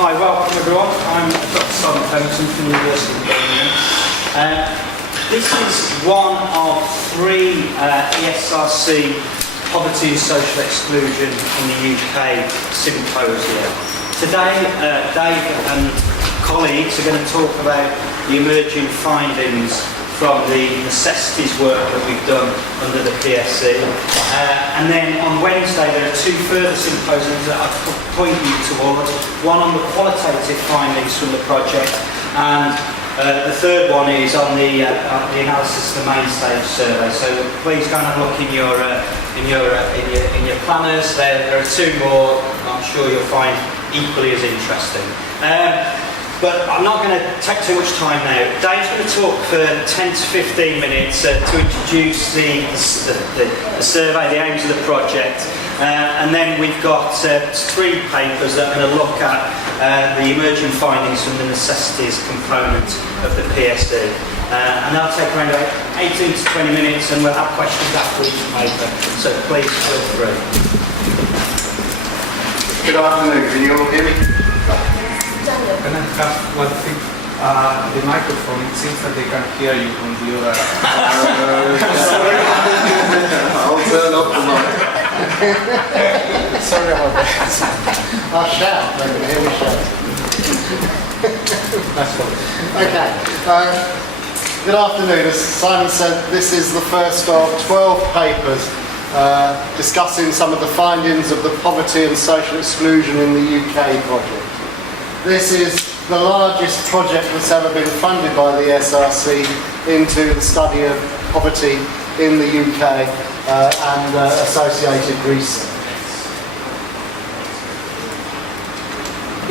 Hi, welcome everyone. I'm Dr. Simon Pemberton from the University of Birmingham. This is one of three ESRC Poverty and Social Exclusion in the UK symposia. Today, Dave and colleagues are going to talk about the emerging findings from the necessities work that we've done under the PSE. And then on Wednesday there are two further symposiums that I'll point you towards. One on the qualitative findings from the project, and the third one is on the analysis of the main stage survey. So please go and have a look in your planners. There are two more I'm sure you'll find equally as interesting. But I'm not going to take too much time now. Dave's going to talk for 10 to 15 minutes to introduce the survey, the aims of the project. And then we've got three papers that are going to look at the emerging findings from the necessities component of the PSE. And that'll take around 18 to 20 minutes, and we'll have questions after each paper. So please feel free. Good afternoon. Can you all hear me? Can I have one thing? The microphone, it seems that they can hear you on the other. I'll turn up the mic. Sorry about that. I'll shout, they can hear me shout. That's fine. Okay. Good afternoon. As Simon said, this is the first of 12 papers discussing some of the findings of the poverty and social exclusion in the UK project. This is the largest project that's ever been funded by the SRC into the study of poverty in the UK and associated research.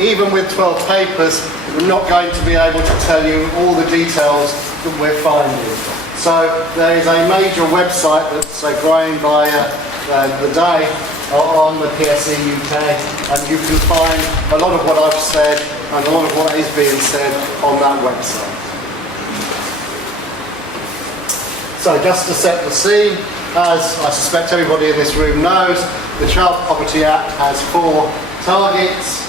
Even with 12 papers, we're not going to be able to tell you all the details that we're finding. So there is a major website that's growing by the day on the PSE UK, and you can find a lot of what I've said and a lot of what is being said on that website. So just to set the scene, as I suspect everybody in this room knows, the Child Poverty Act has 4 targets,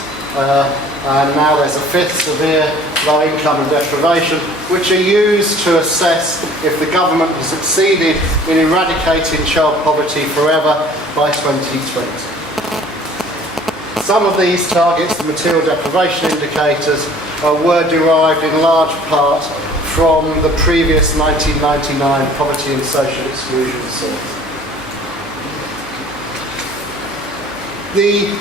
and now there's a 5th, severe low income and deprivation, which are used to assess if the government has succeeded in eradicating child poverty forever by 2020. Some of these targets, the material deprivation indicators, were derived in large part from the previous 1999 Poverty and Social Exclusion Survey. The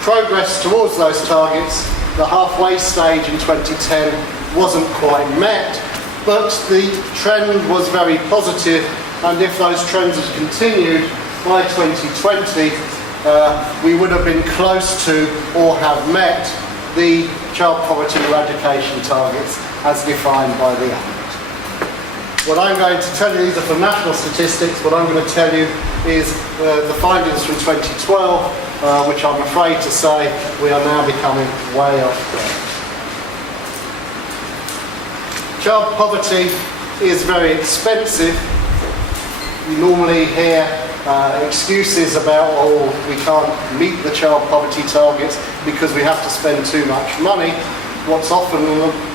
progress towards those targets, the halfway stage in 2010 wasn't quite met, but the trend was very positive, and if those trends had continued by 2020, we would have been close to or have met the child poverty eradication targets as defined by the Act. What I'm going to tell you, these are from national statistics, what I'm going to tell you is the findings from 2012, which I'm afraid to say we are now becoming way off track. Child poverty is very expensive. You normally hear excuses about, oh, we can't meet the child poverty targets because we have to spend too much money. What's often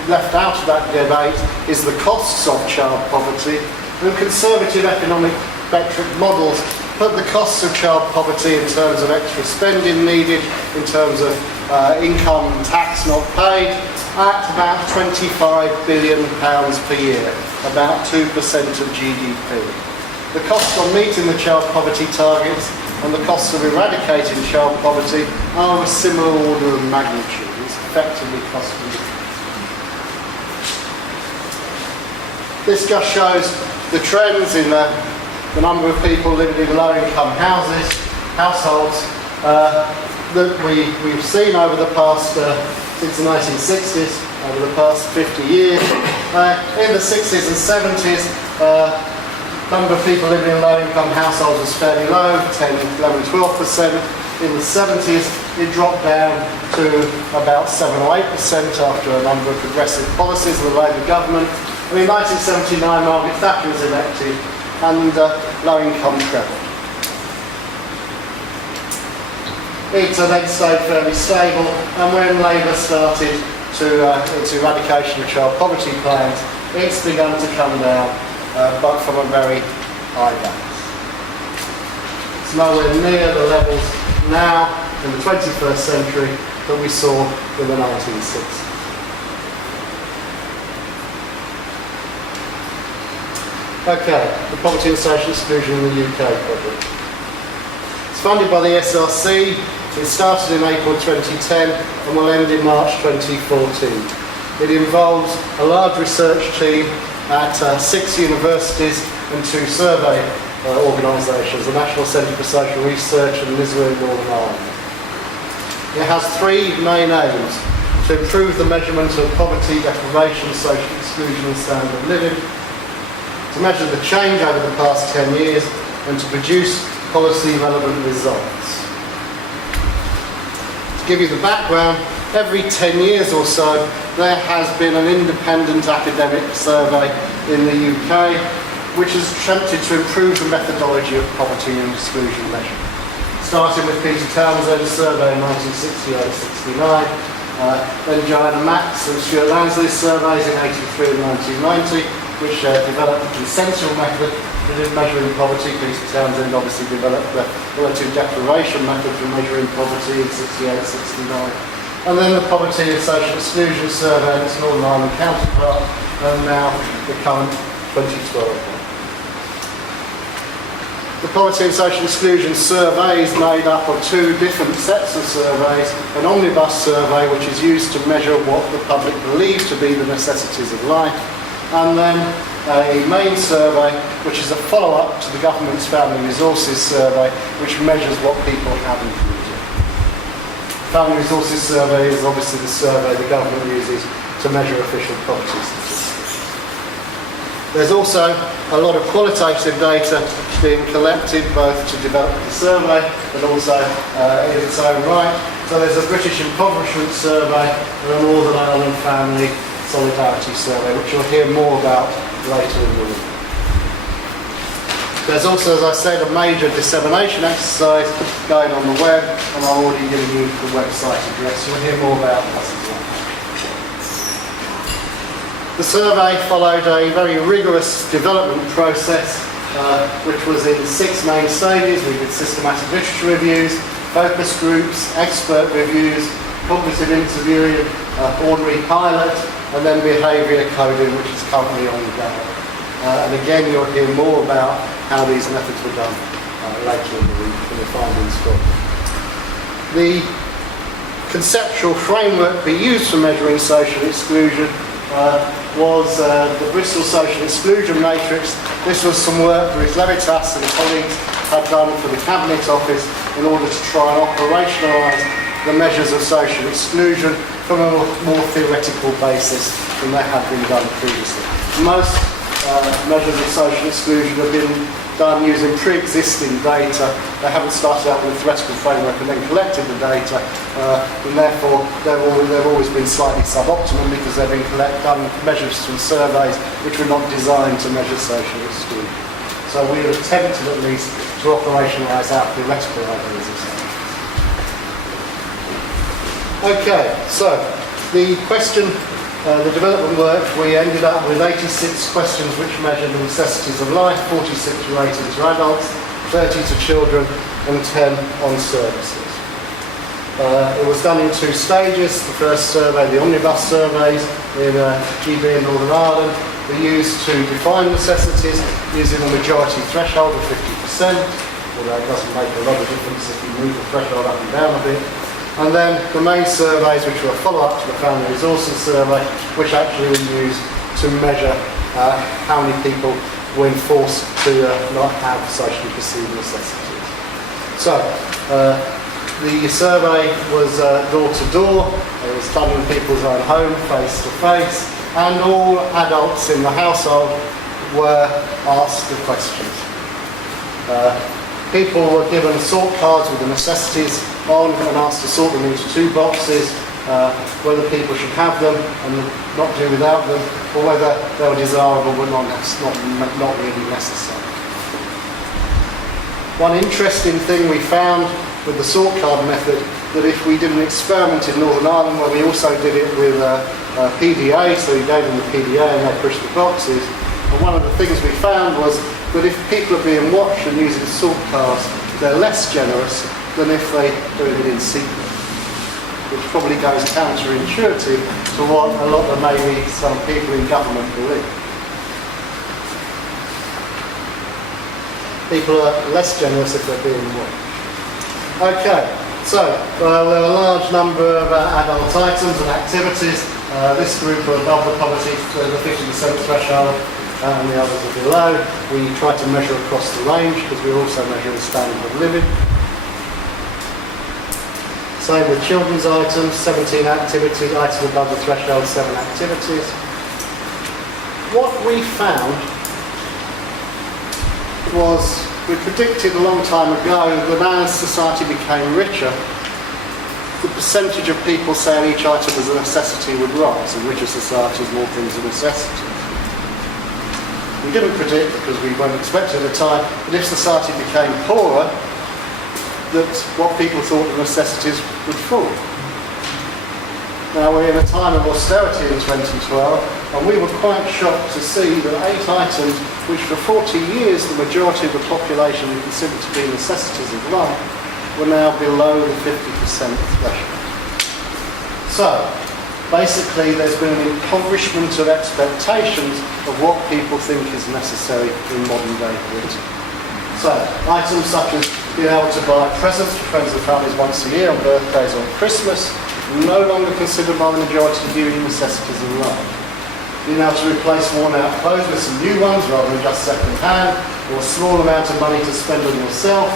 left out of that debate is the costs of child poverty, and conservative economic metric models put the costs of child poverty in terms of extra spending needed, in terms of income and tax not paid, at about £25 billion per year, about 2% of GDP. The costs of meeting the child poverty targets and the costs of eradicating child poverty are of a similar order of magnitude. It's effectively costly. This just shows the trends in the number of people living in low-income households that we've seen over the past, since the 1960s, over the past 50 years. In the 60s and 70s, number of people living in low-income households was fairly low, 10, 11, 12%. In the 70s, it dropped down to about 7 or 8% after a number of progressive policies of the Labour government. And in 1979, Margaret Thatcher was elected, and low income trebled. It then stayed fairly stable, and when Labour started its eradication of child poverty plans, it's begun to come down, but from a very high base. It's nowhere near the levels now in the 21st century that we saw in the 1960s. Okay, the Poverty and Social Exclusion in the UK project. It's funded by the SRC. It started in April 2010 and will end in March 2014. It involves a large research team at 6 universities and 2 survey organisations, the National Centre for Social Research and NISWA in Northern Ireland. It has 3 main aims: to improve the measurement of poverty, deprivation, social exclusion and standard of living, to measure the change over the past 10 years, and to produce policy relevant results. To give you the background, every 10 years or so there has been an independent academic survey in the UK which has attempted to improve the methodology of poverty and exclusion measurement. Starting with Peter Townsend's survey in 1968-69, then Joanna Max and Stuart Lansley's surveys in 83 and 1990, which developed a consensual method in measuring poverty. Peter Townsend obviously developed the relative deprivation method for measuring poverty in 68-69. And then the Poverty and Social Exclusion Survey and its Northern Ireland counterpart, and now the current 2012 one. The Poverty and Social Exclusion Survey is made up of 2 different sets of surveys: an omnibus survey, which is used to measure what the public believe to be the necessities of life, and then a main survey, which is a follow-up to the government's Family Resources Survey, which measures what people have in community. Family Resources Survey is obviously the survey the government uses to measure official poverty statistics. There's also a lot of qualitative data being collected both to develop the survey but also in its own right. So there's a British Impoverishment Survey and a Northern Ireland Family Solidarity Survey, which you'll hear more about later in the week. There's also, as I said, a major dissemination exercise going on the web, and I'm already giving you the website address. You'll hear more about that as well. The survey followed a very rigorous development process, which was in 6 main stages. We did systematic literature reviews, focus groups, expert reviews, cognitive interviewing, ordinary pilot, and then behaviour coding, which is currently ongoing. And again, you'll hear more about how these methods were done later in the findings book. The conceptual framework we used for measuring social exclusion was the Bristol Social Exclusion Matrix. This was some work Ruth Levitas and colleagues had done for the Cabinet Office in order to try and operationalise the measures of social exclusion from a more theoretical basis than they had been done previously. Most measures of social exclusion have been done using pre-existing data. They haven't started out with a theoretical framework and then collected the data, and therefore they've always been slightly suboptimal because they've been done measures from surveys which were not designed to measure social exclusion. So we have attempted at least to operationalise our theoretical ideas of social. Okay, so the question, the development work, we ended up with 86 questions which measure the necessities of life, 46 relating to adults, 30 to children, and 10 on services. It was done in 2 stages. The first survey, the omnibus surveys in GB in Northern Ireland, were used to define necessities using a majority threshold of 50%, although it doesn't make a lot of difference if you move the threshold up and down a bit. And then the main surveys, which were a follow-up to the Family Resources Survey, which actually were used to measure how many people were enforced to not have socially perceived necessities. So, the survey was door-to-door. It was done in people's own home, face-to-face, and all adults in the household were asked the questions. People were given sort cards with the necessities on and asked to sort them into 2 boxes, whether people should have them and not do without them, or whether they were desirable but not really necessary. One interesting thing we found with the sort card method that if we did an experiment in Northern Ireland where we also did it with PDA, so we gave them the PDA and they pushed the boxes, and one of the things we found was that if people are being watched and using sort cards, they're less generous than if they do it in secret, which probably goes counterintuitive to what a lot of maybe some people in government believe. People are less generous if they're being watched. Okay, so there are a large number of adult items and activities. This group are above the poverty, the 50% threshold, and the others are below. We try to measure across the range because we also measure the standard of living. Same with children's items, 17 activity items above the threshold, 7 activities. What we found was, we predicted a long time ago that as society became richer, the percentage of people saying each item was a necessity would rise. In richer societies, more things are necessities. We didn't predict, because we weren't expecting at the time, that if society became poorer, that what people thought were necessities would fall. Now we're in a time of austerity in 2012, and we were quite shocked to see that 8 items, which for 40 years the majority of the population would consider to be necessities of life, were now below the 50% threshold. So, basically there's been an impoverishment of expectations of what people think is necessary in modern day Britain. So, items such as being able to buy presents for friends and families once a year on birthdays or Christmas, no longer considered by the majority to be necessities of life. Being able to replace worn out clothes with some new ones rather than just second hand, or a small amount of money to spend on yourself,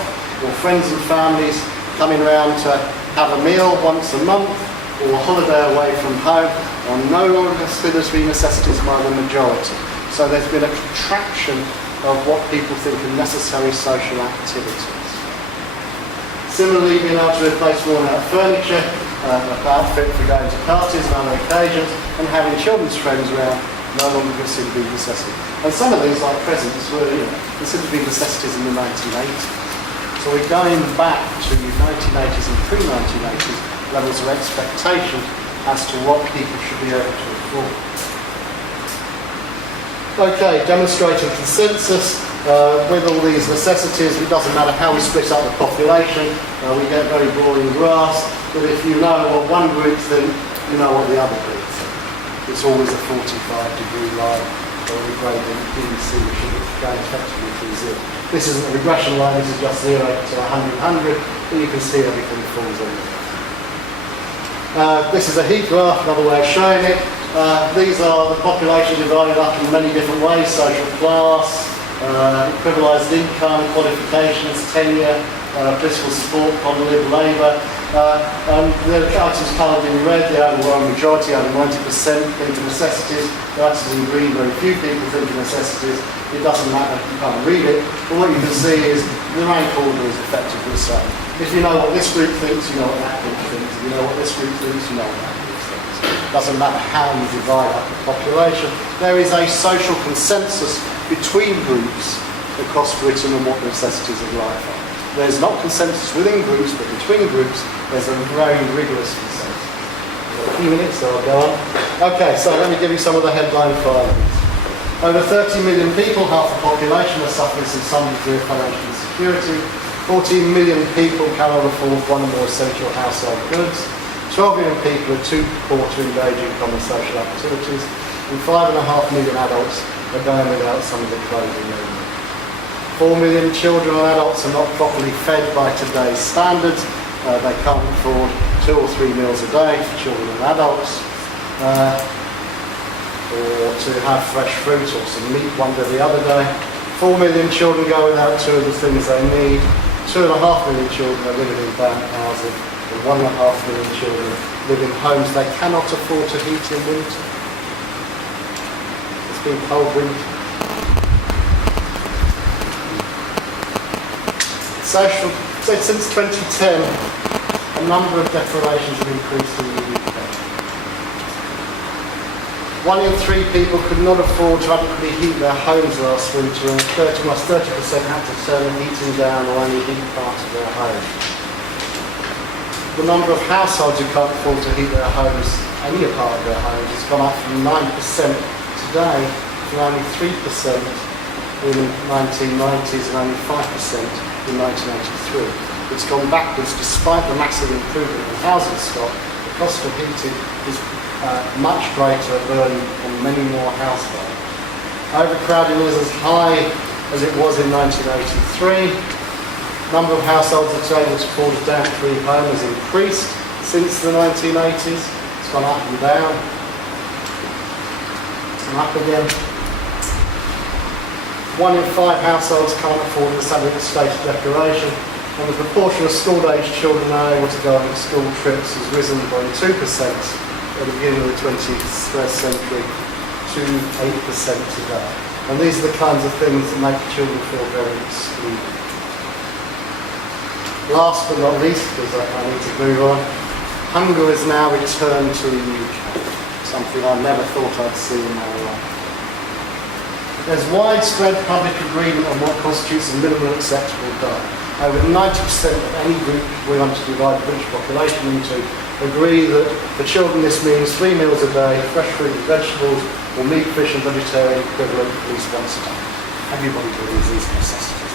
or friends and families coming round to have a meal once a month, or a holiday away from home, are no longer considered to be necessities by the majority. So there's been a contraction of what people think are necessary social activities. Similarly, being able to replace worn out furniture, an outfit for going to parties and other occasions, and having children's friends around, no longer considered to be necessities. And some of these, like presents, were considered to be necessities in the 1980s. So we're going back to 1980s and pre-1980s levels of expectation as to what people should be able to afford. Okay, demonstrating consensus. With all these necessities, it doesn't matter how we split up the population, we get very boring graphs, but if you know what one group think, you know what the other group think. It's always a 45-degree line, or a gradient PVC, which is going effectively through zero. This isn't a regression line, this is just 0 to 100, but you can see everything falls over. This is a heat graph, another way of showing it. These are the population divided up in many different ways: social class, equivalised income, qualifications, tenure, political support, positive labour. And the items coloured in red, the overwhelming majority, over 90%, think of necessities. The items in green, very few people think of necessities. It doesn't matter, you can't read it. But what you can see is the rank order is effectively the same. If you know what this group thinks, you know what that group thinks. If you know what this group thinks, you know what that group thinks. Doesn't matter how you divide up the population. There is a social consensus between groups across Britain on what the necessities of life are. There's not consensus within groups, but between groups, there's a very rigorous consensus. Got a few minutes, so I'll go on. Okay, so let me give you some of the headline findings. Over 30 million people, half the population, are suffering from some degree of financial insecurity. 14 million people cannot afford one or more essential household goods. 12 million people are too poor to engage in common social activities. And 5.5 million adults are going without some of the clothing they need. 4 million children and adults are not properly fed by today's standards. They can't afford 2 or 3 meals a day for children and adults, or to have fresh fruit or some meat one day the other day. 4 million children go without 2 of the things they need. 2.5 million children are living in damp housing, and 1.5 million children live in homes they cannot afford to heat in winter. It's been cold winter. So since 2010, a number of deprivations have increased in the UK. 1 in 3 people could not afford to adequately heat their homes last winter, and almost 30% had to turn the heating down or only heat part of their home. the number of households who can't afford to heat their homes, any part of their homes, has gone up from 9% today to only 3% in the 1990s and only 5% in 1983. It's gone backwards despite the massive improvement in housing stock. The cost of heating is much greater burden on many more households. Overcrowding is as high as it was in 1983. Number of households that are able to afford a damp-free home has increased since the 1980s. It's gone up and down, and up again. 1 in 5 households can't afford the subject stated declaration, and the proportion of school-aged children are able to go on school trips has risen by 2% at the beginning of the 21st century to 8% today. And these are the kinds of things that make children feel very excluded. Last but not least, because I need to move on, hunger has now returned to the UK, something I never thought I'd see in my life. There's widespread public agreement on what constitutes a minimum acceptable diet. Over 90% of any group we want to divide the British population into agree that for children this means 3 meals a day, fresh fruit and vegetables, or meat, fish and vegetarian equivalent at least once a day. Everybody believes these necessities.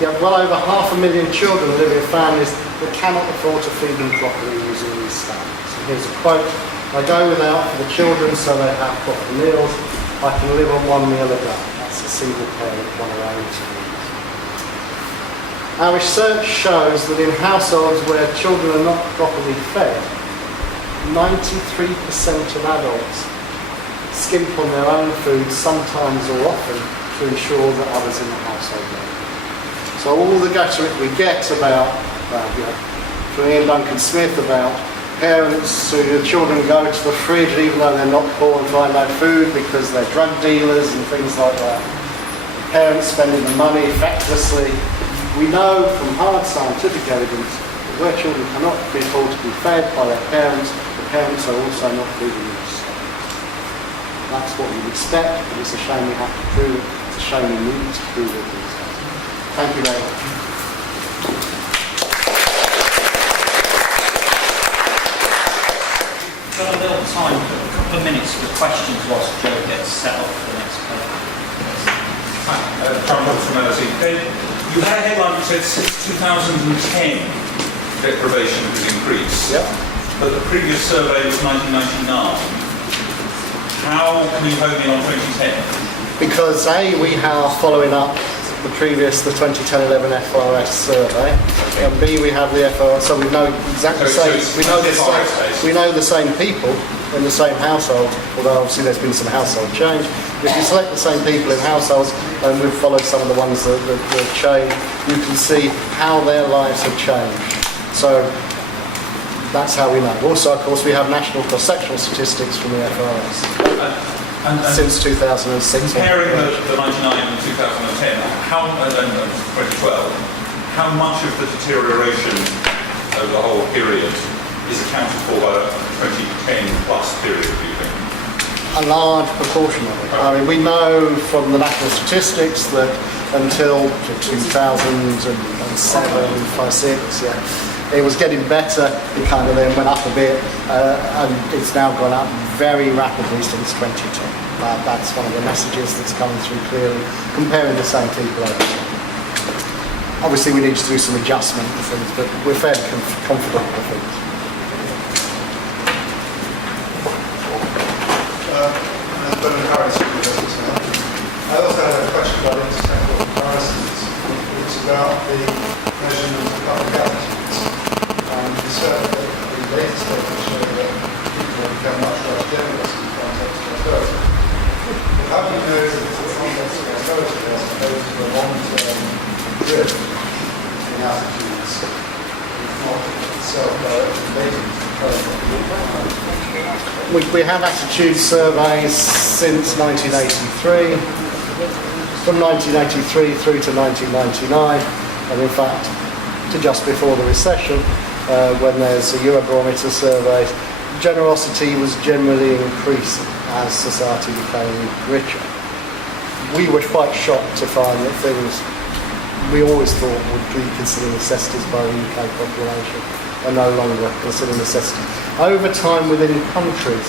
Yet well over 500,000 children live in families that cannot afford to feed them properly using these standards. And here's a quote: "I go without for the children so they have proper meals. I can live on 1 meal a day." That's a single parent, one of our interviews. Our research shows that in households where children are not properly fed, 93% of adults skimp on their own food sometimes or often to ensure that others in the household know. So all the rhetoric we get about, from Ian Duncan Smith, about parents whose children go to the fridge even though they're not poor and find no food because they're drug dealers and things like that. Parents spending the money fecklessly. We know from hard scientific evidence that where children cannot be afford to be fed by their parents, the parents are also not feeding themselves. That's what we'd expect, but it's a shame we have to prove it. It's a shame we need to prove it these days. Thank you very much. We've got a little time, a couple of minutes for questions whilst Joe gets set up for the next page. Hi, John Roberts from LSE. You had a headline that said since 2010 deprivation has increased, Yep. but the previous survey was 1999. How can you hone in on 2010? Because A, we are following up the 2010-11 FRS survey, and B, we have the FRS, so we know exactly the same. We know the same people in the same household, although obviously there's been some household change. If you select the same people in households, and we've followed some of the ones that changed, you can see how their lives have changed. So that's how we know. Also, of course, we have national cross-sectional statistics from the FRS. Since 2006. Comparing the 99 and 2010, and 2012, how much of the deterioration over the whole period is accounted for by the 2010 plus period, do you think? A large proportion of it. I mean, we know from the national statistics that until 2007, 5, 6, it was getting better. It kind of then went up a bit, and it's now gone up very rapidly since 2010. That's one of the messages that's coming through clearly, comparing the same people over time. Obviously, we need to do some adjustment to things, but we're fairly confident of things. I also have a question about intertemporal comparisons. It's about the measurement of public attitudes. The survey, the latest data show that people become much less generous in the context of authority. But how do you know that it's the context of authority as opposed to the long-term drift in attitudes, if not self-directed latent? We have attitude surveys since 1983, from 1983 through to 1999, and in fact to just before the recession, when there's a Eurobarometer survey, generosity was generally increasing as society became richer. We were quite shocked to find that things we always thought would be considered necessities by the UK population are no longer considered necessities. Over time within countries,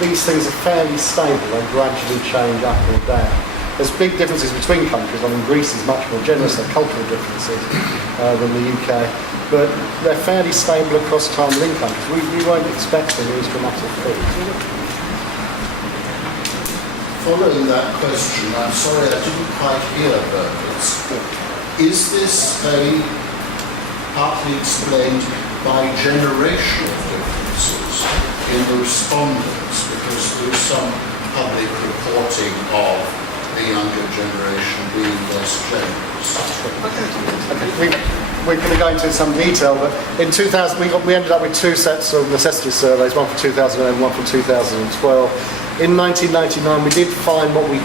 these things are fairly stable. They gradually change up or down. There's big differences between countries. I mean, Greece is much more generous, there are cultural differences than the UK, but they're fairly stable across time within countries. We won't expect these dramatic things. Following that question, I'm sorry I didn't quite hear Berkeley's. Is this partly explained by generational differences in the respondents, because there is some public reporting of the younger generation being less generous? Okay. We're going to go into some detail, but in 2000 we ended up with two sets of necessity surveys, one for 2011, one for 2012. In 1999 we did find what we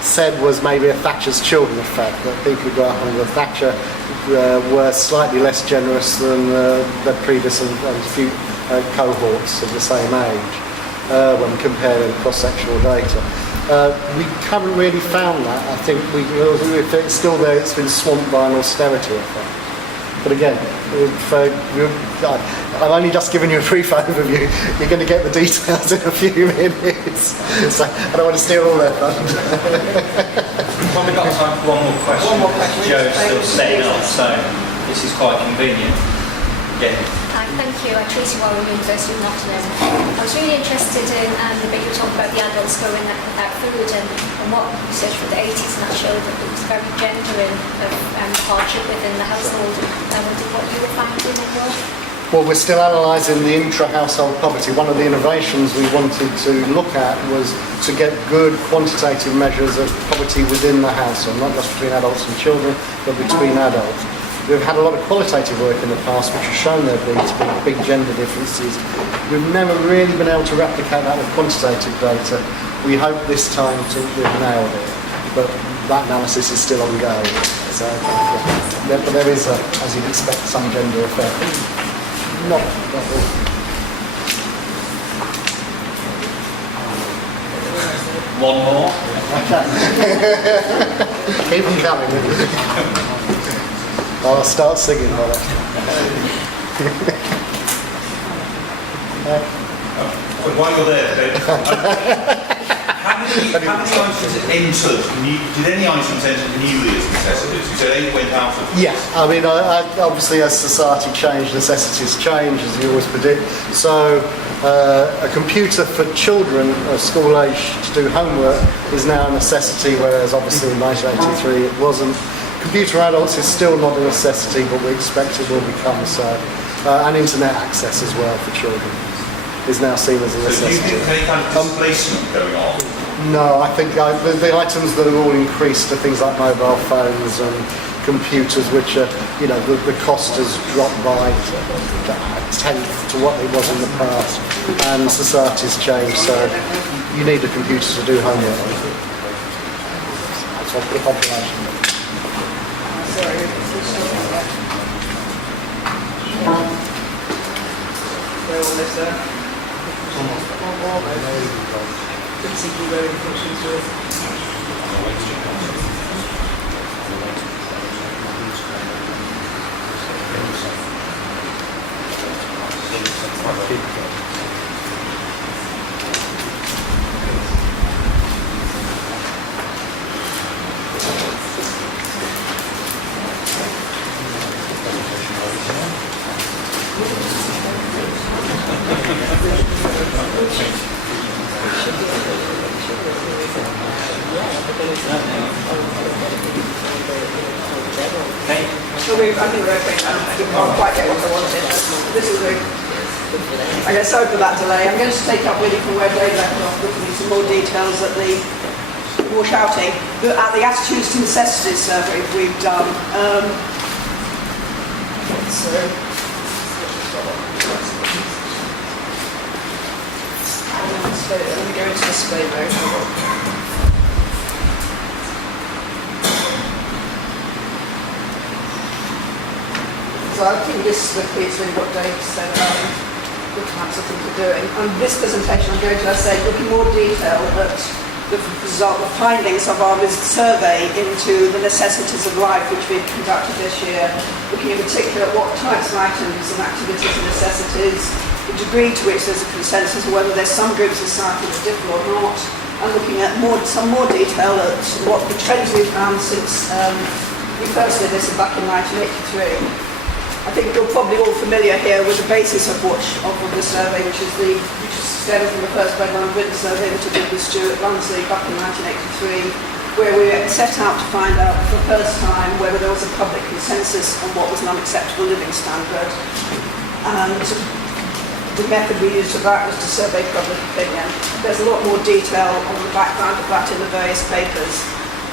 said was maybe a Thatcher's children effect, that people who grew up under Thatcher were slightly less generous than their previous and few cohorts of the same age when comparing cross-sectional data. We haven't really found that. I think if it's still there, it's been swamped by an austerity effect. But again, I've only just given you a brief overview. You're going to get the details in a few minutes. So I don't want to steal all that thunder. Well, we've got time for one more question. Joe's still staying up, so this is quite convenient. Yeah. Hi, thank you. I'm Tracy Warren, University of Nottingham. I was really interested in the bit you were talking about the adults going without food and what research from the 80s, and that showed that it was very gendering of hardship within the household. I wondered what you were finding as well. Well, we're still analysing the intra-household poverty. One of the innovations we wanted to look at was to get good quantitative measures of poverty within the household, not just between adults and children, but between adults. We've had a lot of qualitative work in the past which has shown there to be big gender differences. We've never really been able to replicate that with quantitative data. We hope this time we've nailed it, but that analysis is still ongoing. So, but there is, as you'd expect, some gender effect. Not all. One more. Keep them coming. I'll start singing by that. While you're there, Dave, how many items entered? Did any items enter newly as necessities? You said 8 went out of. Yeah, I mean, obviously as society changed, necessities change, as you always predict. So a computer for children of school age to do homework is now a necessity, whereas obviously in 1983 it wasn't. Computer adults is still not a necessity, but we expect it will become so. And internet access as well for children is now seen as a necessity. So do you think any kind of displacement going on? No, I think the items that are all increased are things like mobile phones and computers, which are, the cost has dropped by a tenth to what it was in the past, and society's changed, so you need a computer to do homework. That's what the population. I think we're okay. I can't quite get what I wanted. This is I guess sorry for that delay. I'm going to take up really from where Dave left off, looking at some more details at the more shouting. At the attitudes to necessities survey we've done. Let me go into display mode. So I think this repeats really what Dave said about the types of things we're doing. And this presentation I'm going to, as I say, look in more detail at the findings of our survey into the necessities of life, which we've conducted this year, looking in particular at what types of items and activities and necessities, the degree to which there's a consensus, or whether there's some groups of society that differ or not, and looking at some more detail at what the trends we've found since we first did this back in 1983. I think you're probably all familiar here with the basis of the survey, which stems from the first Bread Line Britain survey that I did with Stuart Lansley back in 1983, where we set out to find out for the first time whether there was a public consensus on what was an unacceptable living standard. And the method we used for that was to survey public opinion. There's a lot more detail on the background of that in the various papers.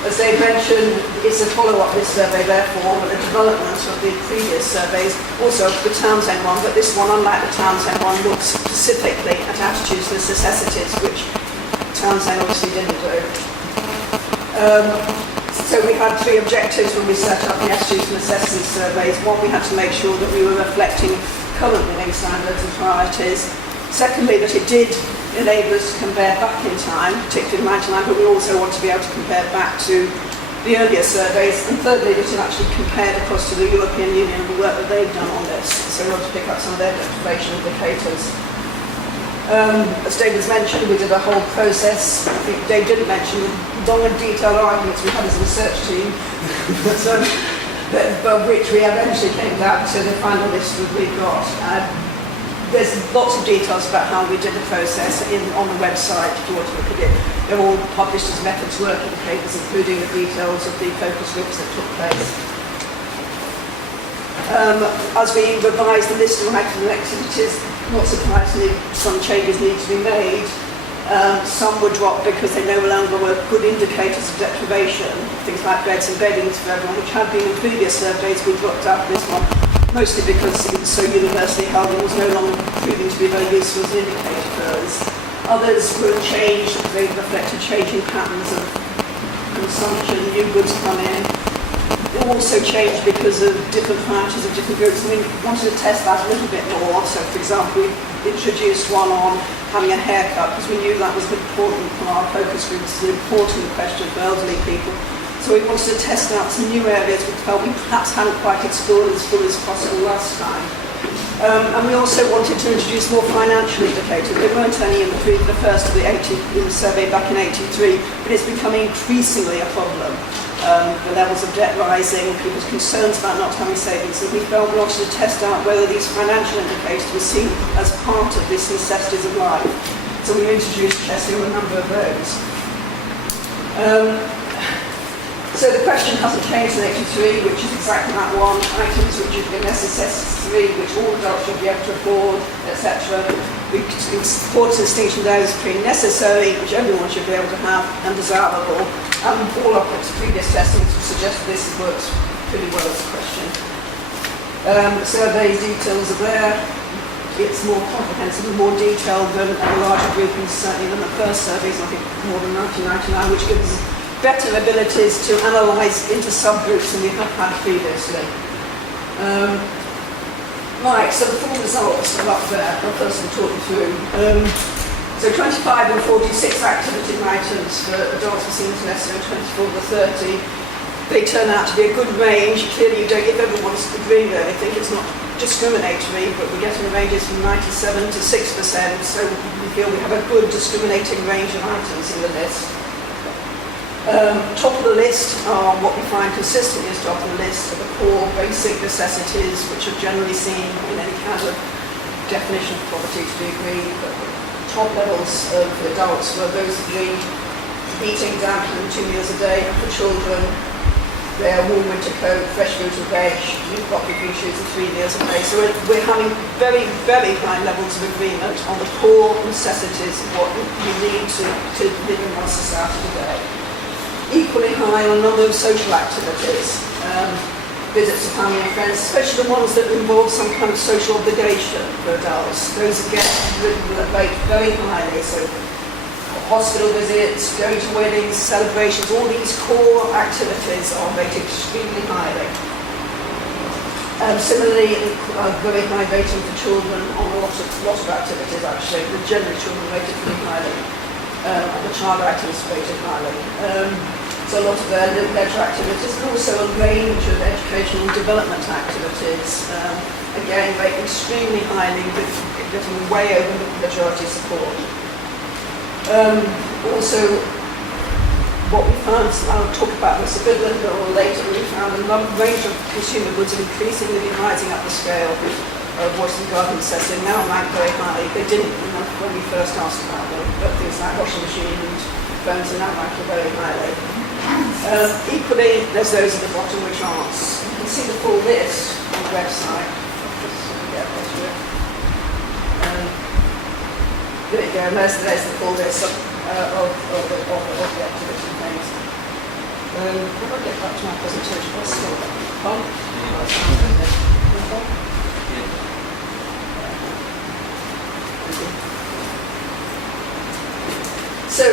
As Dave mentioned, it's a follow-up this survey, therefore, and a development of the previous surveys, also the Townsend one, but this one, unlike the Townsend one, looks specifically at attitudes and necessities, which Townsend obviously didn't do. So we had three objectives when we set up the attitudes and necessities surveys. One, we had to make sure that we were reflecting current living standards and priorities. Secondly, that it did enable us to compare back in time, particularly in 1999, but we also want to be able to compare back to the earlier surveys. And thirdly, that it actually compared across to the European Union and the work that they've done on this. So we want to pick up some of their deprivation indicators. As Dave has mentioned, we did a whole process. I think Dave didn't mention the long and detailed arguments we had as a research team, but which we eventually came down to the final list that we've got. There's lots of details about how we did the process on the website if you want to look at it. They're all published as methods working papers, including the details of the focus groups that took place. As we revised the list of items and activities, not surprisingly, some changes need to be made. Some were dropped because they no longer were good indicators of deprivation. Things like beds and beddings for everyone, which had been in previous surveys, we dropped out this one. Mostly because it was so universally held and was no longer proving to be very useful as an indicator for us. Others were changed, they reflected changing patterns of consumption, new goods come in. They also changed because of different priorities of different groups. We wanted to test that a little bit more. So, for example, we introduced one on having a haircut because we knew that was important for our focus groups, an important question for elderly people. So we wanted to test out some new areas we felt we perhaps hadn't quite explored as fully as possible last time. And we also wanted to introduce more financial indicators. They weren't only in the first of the survey back in 83, but it's becoming increasingly a problem. The levels of debt rising, people's concerns about not having savings, and we felt we wanted to test out whether these financial indicators were seen as part of these necessities of life. So we introduced testing on a number of those. So the question hasn't changed in 83, which is exactly that one. Items which are necessary, which all adults should be able to afford, etc. We support the distinction there as between necessary, which everyone should be able to have, and desirable. And all of its previous testings suggest this works pretty well as a question. Survey details are there. It's more comprehensive and more detailed than a larger group, and certainly than the first surveys, I think more than 1999, which gives better abilities to analyse into subgroups than we have had previously. Right, so the full results are up there. I'll first talk you through. So 25 and 46 activity items for adults who seem to necessary, 24 to 30. They turn out to be a good range. Clearly you don't give everyone's degree there. I think it's not discriminatory, but we're getting ranges from 97 to 6%, so we feel we have a good discriminating range of items in the list. Top of the list are what we find consistently as top of the list are the core basic necessities, which are generally seen in any kind of definition of poverty to be agreed. But top levels of adults were those three: eating damp and 2 meals a day, and for children, their warm winter coat, fresh fruit and veg, new coffee, green shoes, and 3 meals a day. So we're having very, very high levels of agreement on the core necessities of what you need to live in our society today. Equally high on a number of social activities, visits to family and friends, especially the ones that involve some kind of social obligation for adults. Those get rate very highly. So hospital visits, going to weddings, celebrations, all these core activities are rated extremely highly. Similarly, very high rating for children on a lot of activities actually, but generally children rated pretty highly. the child items rated highly. So a lot of their leisure activities, and also a range of educational and development activities. Again, rated extremely highly, getting way over the majority support. Also, what we found, I'll talk about this a bit later, we found a range of consumer goods have increasingly been rising up the scale of what the government says they now rank very highly. They didn't when we first asked about them, but things like washing machines and phones are now ranking very highly. Equally, there's those at the bottom which aren't. You can see the full list on the website. There you go, and there's the full list of the activity things. If I get back to my presentation, I'll still on. So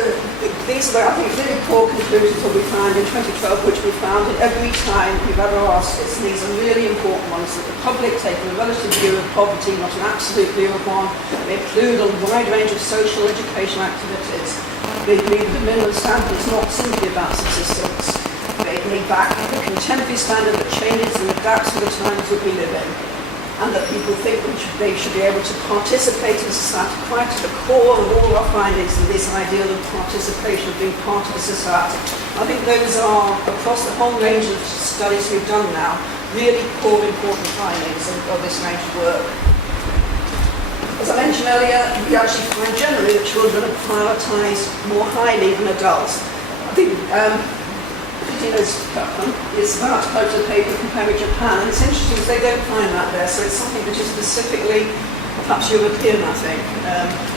these are, I think, really core conclusions that we found in 2012, which we found in every time we've ever asked this. And these are really important ones, that the public take a relative view of poverty, not an absolute view of one. They include a wide range of social educational activities. They believe the minimum standard is not simply about subsistence. They bring back a contemporary standard that changes and adapts to the times that we live in. And that people think they should be able to participate in society. Quite at the core of all our findings is this ideal of participation, of being part of a society. I think those are, across the whole range of studies we've done now, really core important findings of this range of work. As I mentioned earlier, we actually find generally that children are prioritised more highly than adults. I think is about to quote a paper compared with Japan, and it's interesting because they don't find that there, so it's something which is specifically perhaps European, I think.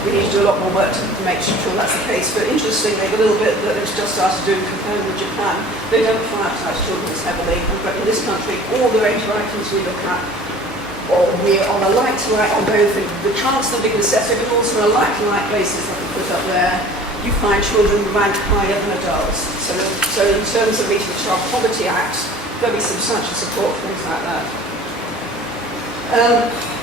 We need to do a lot more work to make sure that's the case, but interestingly, a little bit that it's just started doing compared with Japan, they don't prioritise children as heavily, but in this country, all the range of items we look at, or we're on a like-to-like on both the chance of being assessed, but also on a like-to-like basis that we put up there. You find children rank higher than adults. So in terms of meeting the Child Poverty Act, very substantial support for things like that.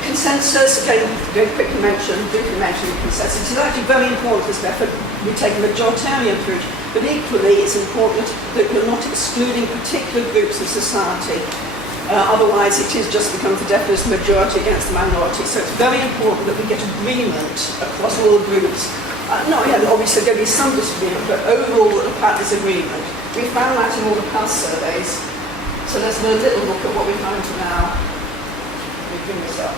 Consensus, again, briefly mention consensus. It's actually very important for this effort. We take a majoritarian approach, but equally it's important that you're not excluding particular groups of society. Otherwise, it is just becomes the definite majority against the minority. So it's very important that we get agreement across all groups. Obviously there'll be some disagreement, but overall the pattern is agreement. We found that in all the past surveys. So let's have a little look at what we found now. Let me bring this up.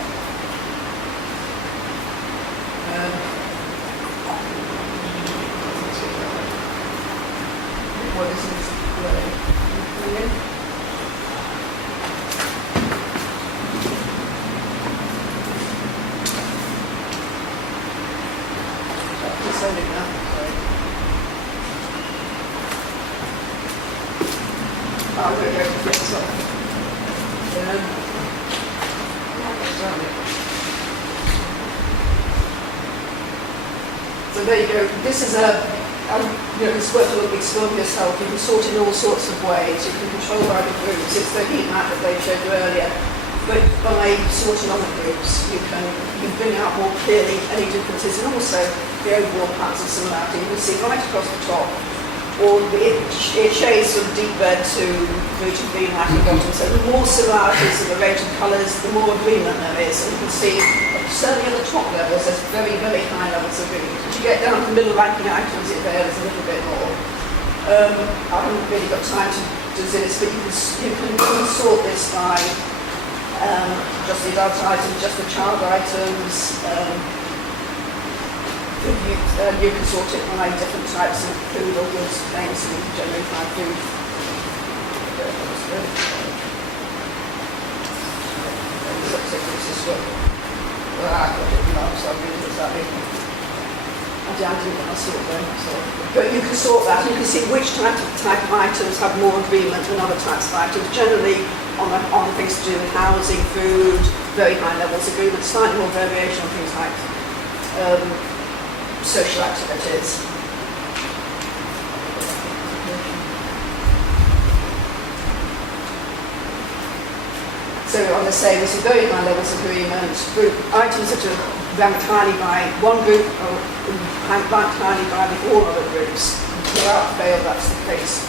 What is this? So there you go. This is it's worth a little explore yourself. You can sort in all sorts of ways. You can control by the groups. It's the heat map that they showed you earlier. But by sorting on the groups, you bring out more clearly any differences and also the overall patterns of similarity. You can see right across the top, or it shades from deep red to blue to green like the bottom. So the more similarities in the range of colours, the more agreement there is. And you can see, certainly at the top levels, there's very, very high levels of agreement. As you get down to the middle ranking items, it varies a little bit more. I haven't really got time to do this, but you can sort this by just the adult items, just the child items. You can sort it by different types of food or goods, things, and you can generally find food. But you can sort that, and you can see which type of items have more agreement than other types of items. Generally, on the things to do with housing, food, very high levels of agreement, slightly more variation on things like social activities. So So on the same, there's very high levels of agreement. Group items that are ranked highly by one group or ranked highly by all other groups. Without fail, that's the case.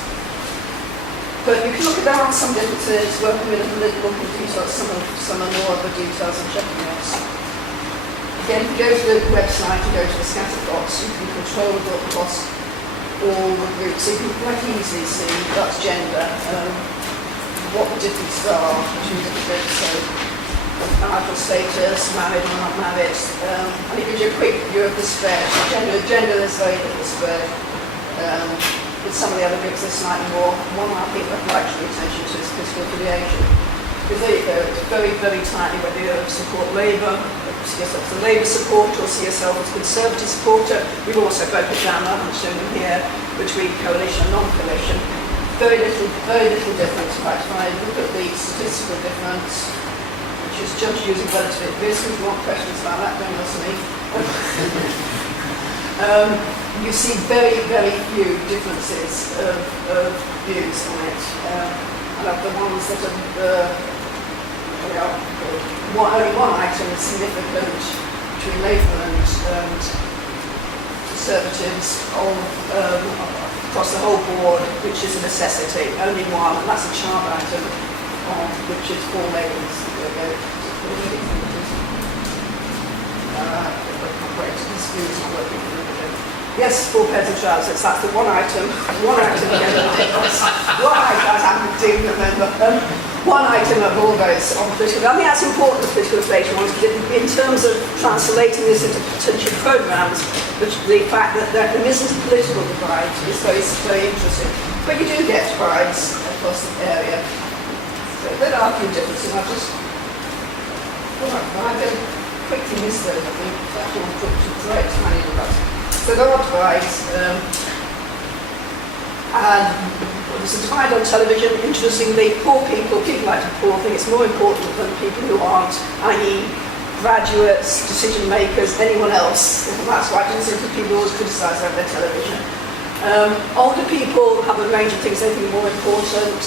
But you can look at there are some differences, working with a little look into detail, some are more of the details and checking out. Again, if you go to the website, you go to the scatter box, you can control the across all the groups. So you can quite easily see that's gender, what the differences are between different groups. So marital status, married or not married, and it gives you a quick view of the spread. Gender there's very little spread. With some of the other groups, there's slightly more. One I think I'd like to pay attention to is political affiliation. Because there you go, it's very, very tightly whether you support Labour, see yourself as a Labour supporter, or see yourself as a Conservative supporter. We've also broken down, I haven't shown them here, between coalition and non-coalition. Very little difference. In fact, if I look at the statistical difference, which is just using relative risk, if you want questions about that, don't ask me. You see very, very few differences of views on it. And of the ones that are, only one item is significant between Labour and Conservatives across the whole board, which is a necessity. Only one, and that's a chart item, which is 4 Labours. Yes, 4 pairs of trousers. That's the one item. One item again. One item. I do remember. One item of all those on political. I think that's important for political affiliation ones, in terms of translating this into potential programmes. The fact that there isn't a political divide is very interesting. But you do get divides across the area. So there are a few differences. I just quickly miss those. I think that one put to very tiny about. So there are divides, and there's a divide on television. Interestingly, poor people like the poor think it's more important than people who aren't, i.e. graduates, decision makers, anyone else. And that's why people always criticise over their television. Older people have a range of things they think are more important.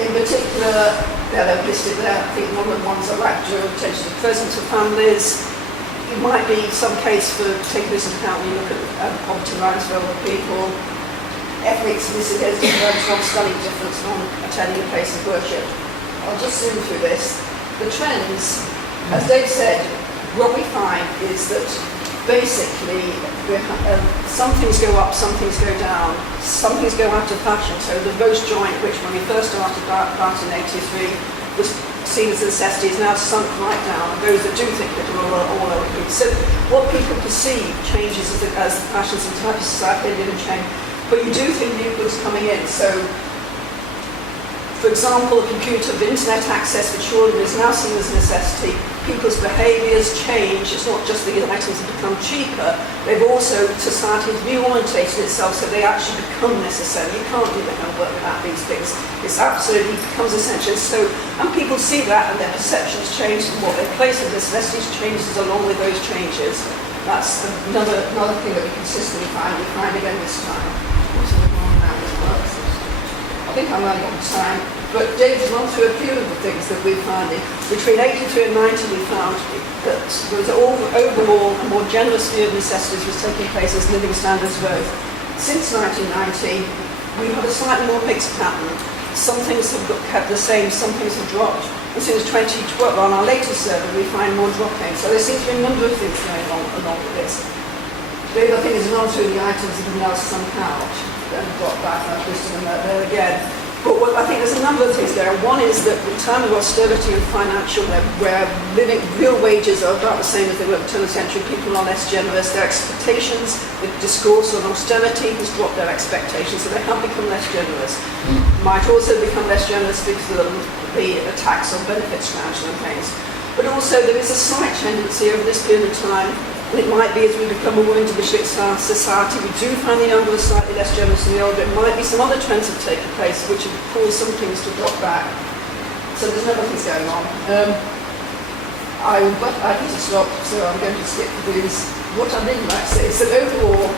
In particular, they're listed there. I think one of the ones I like to draw attention to, presence of families. It might be some case for taking this into account when you look at poverty lines for older people. Ethnics, this is a strong stunning difference on attending a place of worship. I'll just zoom through this. The trends, as Dave said, what we find is that basically some things go up, some things go down, some things go out of fashion. So the roast joint, which when we first started about in '83, was seen as a necessity, is now sunk right down. And those that do think that are all over people. So what people perceive changes as the fashions and type of society they live in change. But you do think new goods coming in. So, for example, a computer, the internet access for children is now seen as a necessity. People's behaviours change. It's not just the items that become cheaper. They've also, society has reorientated itself so they actually become necessary. You can't do the homework without these things. It's absolutely becomes essential. So, and people see that and their perceptions change and what they place as necessities changes along with those changes. That's another thing that we consistently find. We find again this time. I think I'm running out of time, but Dave's run through a few of the things that we're finding. Between 83 and 90 we found that there was overall a more generous view of necessities was taking place as living standards rose. Since 1990, we've had a slightly more mixed pattern. Some things have kept the same, some things have dropped. And since 2012, on our latest survey, we find more dropping. So there seems to be a number of things going on along with this. The other thing is run through the items that have now sunk out and got back, and I've listed them there again. But I think there's a number of things there. One is that the time of austerity and financial, where real wages are about the same as they were at the turn of the century, people are less generous, their expectations, the discourse on austerity has dropped their expectations, so they have become less generous. Might also become less generous because of the attacks on benefits campaigns. But also there is a slight tendency over this period of time, and it might be as we become a more individualistic society, we do find the younger slightly less generous than the older. It might be some other trends have taken place which have caused some things to drop back. So there's no things going on. I need to stop, so I'm going to skip these. What I didn't like to say is that overall,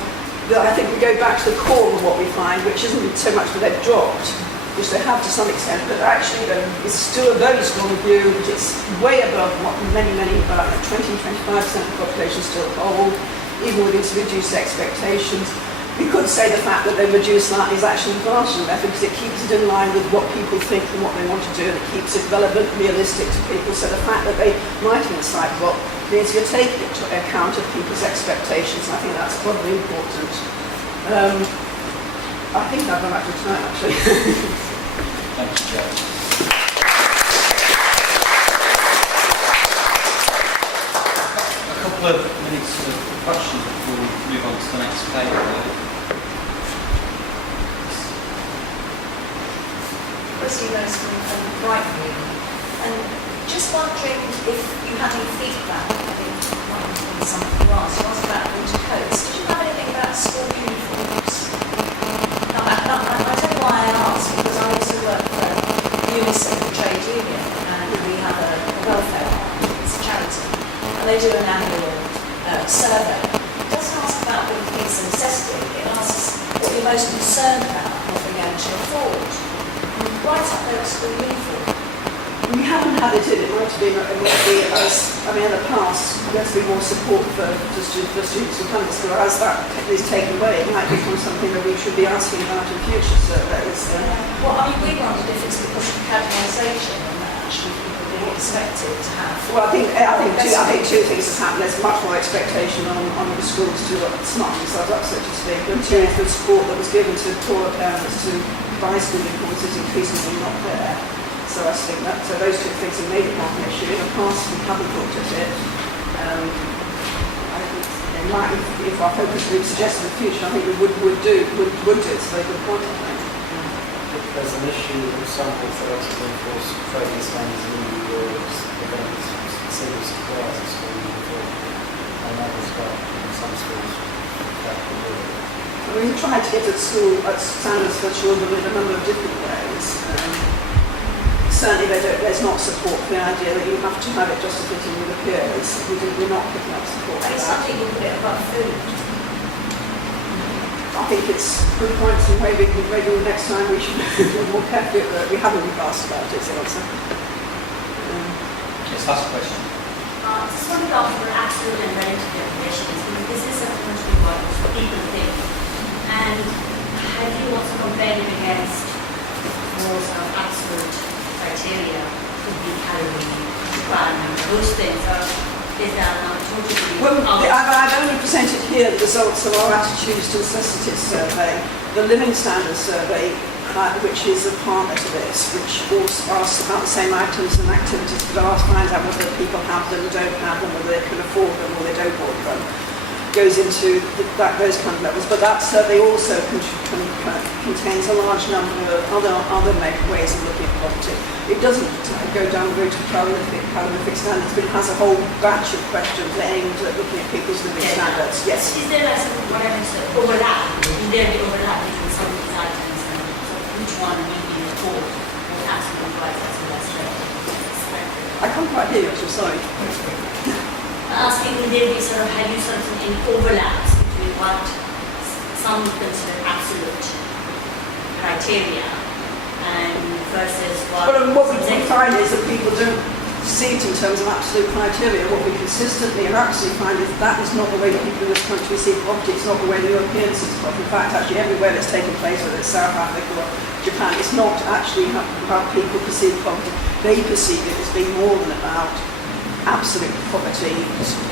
I think we go back to the core of what we find, which isn't so much that they've dropped, which they have to some extent, but actually it's still a very strong view that it's way above what many, about 20-25% of the population still hold, even with its reduced expectations. We could say the fact that they've reduced that is actually advantage method because it keeps it in line with what people think and what they want to do, and it keeps it relevant, realistic to people. So the fact that they might incite what means you're taking into account of people's expectations. I think that's probably important. I think I've run out of time actually. Thank you, Joe. A couple of minutes of questions before we move on to the next paper. Chrissy Rose from Brighton, and just wondering if you had any feedback, I think one of something you asked about winter coats. Did you have anything about school uniforms? Now, I tell you why I asked, because I used to work for UNICEF, a trade union, and we have a welfare arm, it's a charity, and they do an annual survey. It doesn't ask about whether things are necessity, it asks what you're most concerned about, what you're going to afford. Right up there at school uniform. We haven't had it in. It might be as, I mean, in the past, there's been more support for students who come to school. As that is taken away, it might become something that we should be asking about in future surveys. Well, I mean, we wondered if it's because of academisation and that actually people really expected to have. Well, I think two things have happened. There's much more expectation on the schools to smart themselves up, so to speak. And two, the support that was given to poorer parents to buy school uniforms is increasingly not there. So I think that those two things have made it more an issue. In the past, we haven't looked at it. I think it might, if our focus group suggests in the future, I think we would do it. It's a very good point, I think. If there's an issue with some authorities to enforce trading standards in the rules, against single suppliers of school uniform, and that was got in some schools. We tried to get at school at standards for children in a number of different ways. Certainly there's not support for the idea that you have to have it just to fit in with the peers. We're not picking up support for And it's that. something you put it above food. I think it's good points, and maybe next time we should be more careful. We haven't been asked about it, so also. Yes, last question. Just wanted to offer absolute and relative definitions, because this is fundamentally what people think. And have you also compared it against more sort of absolute criteria, could be calorie requirement, those things, or is that not totally? Well, I've only presented here the results of our attitudes to necessity survey, the living standards survey, which is a partner to this, which also asks about the same items and activities, but finds out whether people have them, don't have them, whether they can afford them or they don't want them. Goes into those kind of levels, but that survey also contains a large number of other ways of looking at poverty. It doesn't go down the route of calorific standards, but it has a whole batch of questions aimed at looking at people's living standards. Yes. Is there like some whatever overlap? Is there the overlap between some of these items and which one you can afford or absolutely right as well as I can't quite hear you, I'm sorry. Asking will there be sort of, have you sort of any overlaps between what some consider absolute criteria and versus what... Well, what we find is that people don't see it in terms of absolute criteria. What we consistently and absolutely find is that is not the way that people in this country see poverty. It's not the way the Europeans see poverty. In fact, actually everywhere that's taken place, whether it's South Africa or Japan, it's not actually how people perceive poverty. They perceive it as being more than about absolute poverty,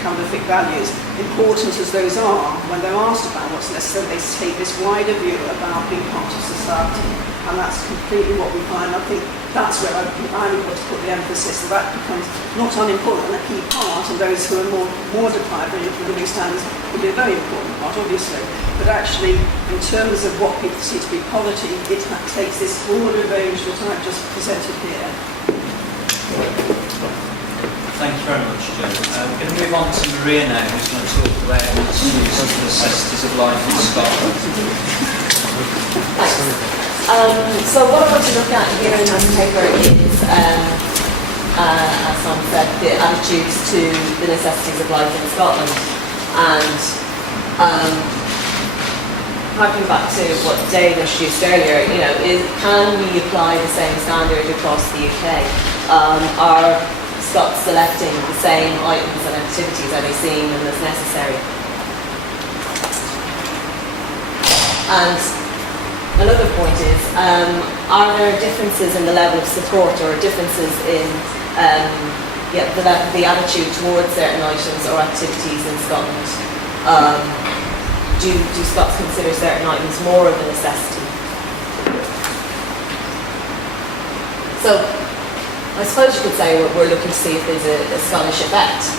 calorific values, important as those are, when they're asked about what's necessary, they take this wider view about being part of society, and that's completely what we find. I think that's where I would want to put the emphasis, that becomes not unimportant and a key part, and those who are more deprived of living standards will be a very important part, obviously, but actually, in terms of what people see to be poverty, it takes this broader range that I've just presented here. Thank you very much, Joe. We're going to move on to Maria now, who's going to talk about attitudes to the necessities of life in Scotland. So what I want to look at here in this paper is, as Sam said, the attitudes to the necessities of life in Scotland. And harking back to what Dave introduced earlier, you know, can we apply the same standard across the UK? Are Scots selecting the same items and activities? Are they seeing them as necessary? And another point is, are there differences in the level of support or differences in the attitude towards certain items or activities in Scotland? Do Scots consider certain items more of a necessity? So, I suppose you could say we're looking to see if there's a Scottish effect.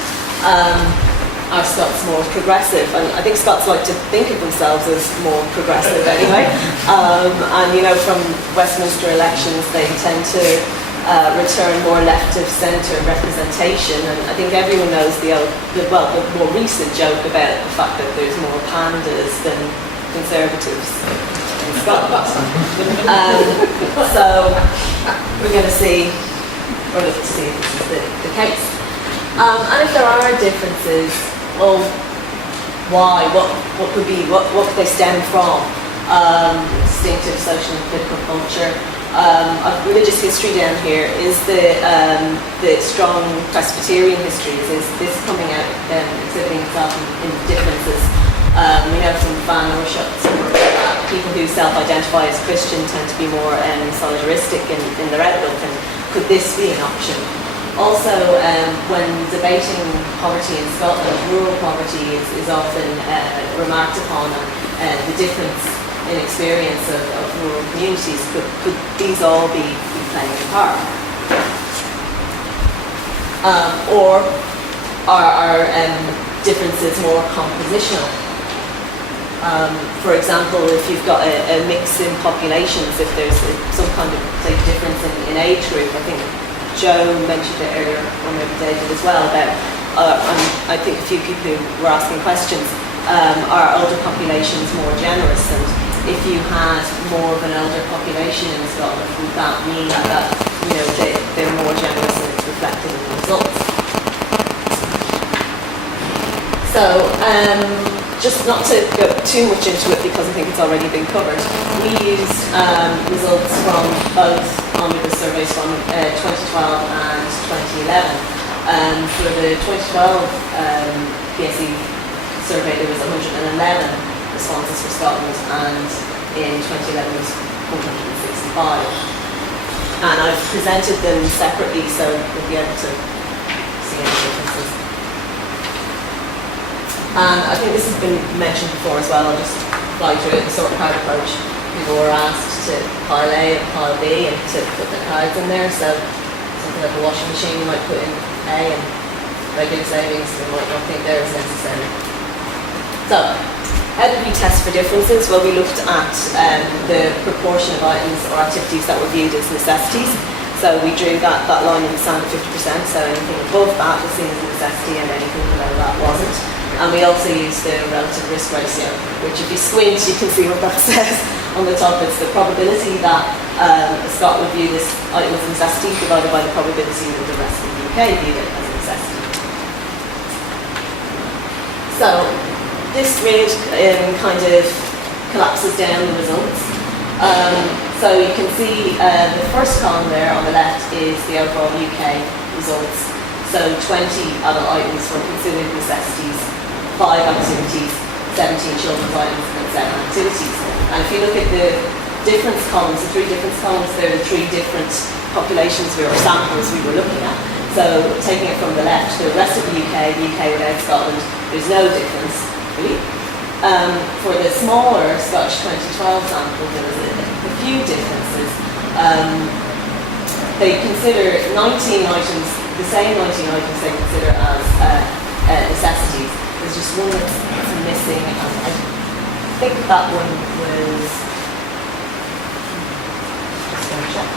Are Scots more progressive? And I think Scots like to think of themselves as more progressive anyway. And you know, from Westminster elections, they tend to return more left of centre representation. And I think everyone knows the more recent joke about the fact that there's more pandas than conservatives in Scotland. So we're going to see, or look to see if this is the case. And if there are differences, well, why? What could they stem from? Distinctive social and political culture. Of religious history down here is the strong Presbyterian history. Is this coming out exhibiting itself in differences? We know from Van Oorschot's work that people who self-identify as Christian tend to be more solidaristic in their outlook, and could this be an option? Also, when debating poverty in Scotland, rural poverty is often remarked upon, and the difference in experience of rural communities. Could these all be playing a part? Or are differences more compositional? For example, if you've got a mix in populations, if there's some kind of, say, difference in age group, I think Joe mentioned it earlier, or maybe David as well, about, I think a few people who were asking questions, are older populations more generous? And if you had more of an elder population in Scotland, would that mean that you know, they're more generous and it's reflected in the results? So, just not to go too much into it because I think it's already been covered, we used results from both under the surveys from 2012 and 2011. For the 2012 PSE survey, there was 111 responses for Scotland, and in 2011 it was 165. And I've presented them separately so we'll be able to see any differences. And I think this has been mentioned before as well. I'll just fly through it, the sort crowd approach. People were asked to pile A and pile B and to put their cards in there. So something like a washing machine, you might put in A, and regular savings, you might not think they're as necessary. So, how did we test for differences? Well, we looked at the proportion of items or activities that were viewed as necessities. So we drew that line in the sand at 50%, so anything above that was seen as a necessity and anything below that wasn't. And we also used the relative risk ratio, which if you squint you can see what that says on the top. It's the probability that a Scot would view this item as a necessity divided by the probability that the rest of the UK viewed it as a necessity. So this grid kind of collapses down the results. So you can see the first column there on the left is the overall UK results. So 20 adult items were considered necessities, 5 activities, 17 children's items, and 7 activities. And if you look at the difference columns, the 3 difference columns, there are 3 different populations or samples we were looking at. So taking it from the left, the rest of the UK without Scotland, there's no difference, really. For the smaller Scottish 2012 sample, there was a few differences. They consider 19 items, the same 19 items they consider as necessities. There's just one that's missing, and I think that one was, just going to check.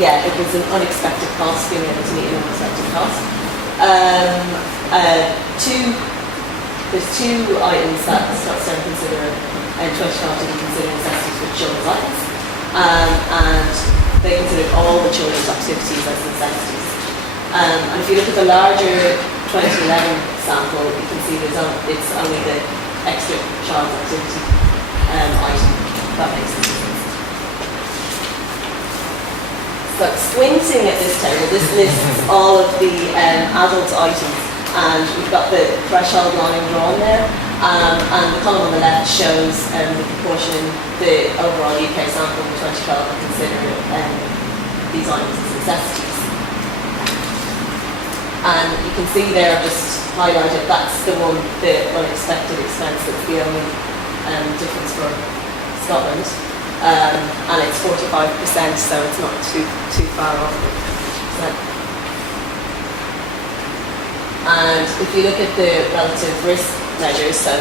Yeah, it was an unexpected cost, being able to meet an unexpected cost. There's 2 items that Scots don't consider, and 2012 didn't consider necessities for children's items, and they considered all the children's activities as necessities. And if you look at the larger 2011 sample, you can see it's only the extra child's activity item. That makes a difference. So squinting at this table, this lists all of the adult items, and we've got the threshold line drawn there, and the column on the left shows the proportion in the overall UK sample in 2012 that consider these items as necessities. And you can see there, I've just highlighted, that's the one, the unexpected expense, that's the only difference for Scotland. And it's 45%, so it's not too far off. And if you look at the relative risk measures, so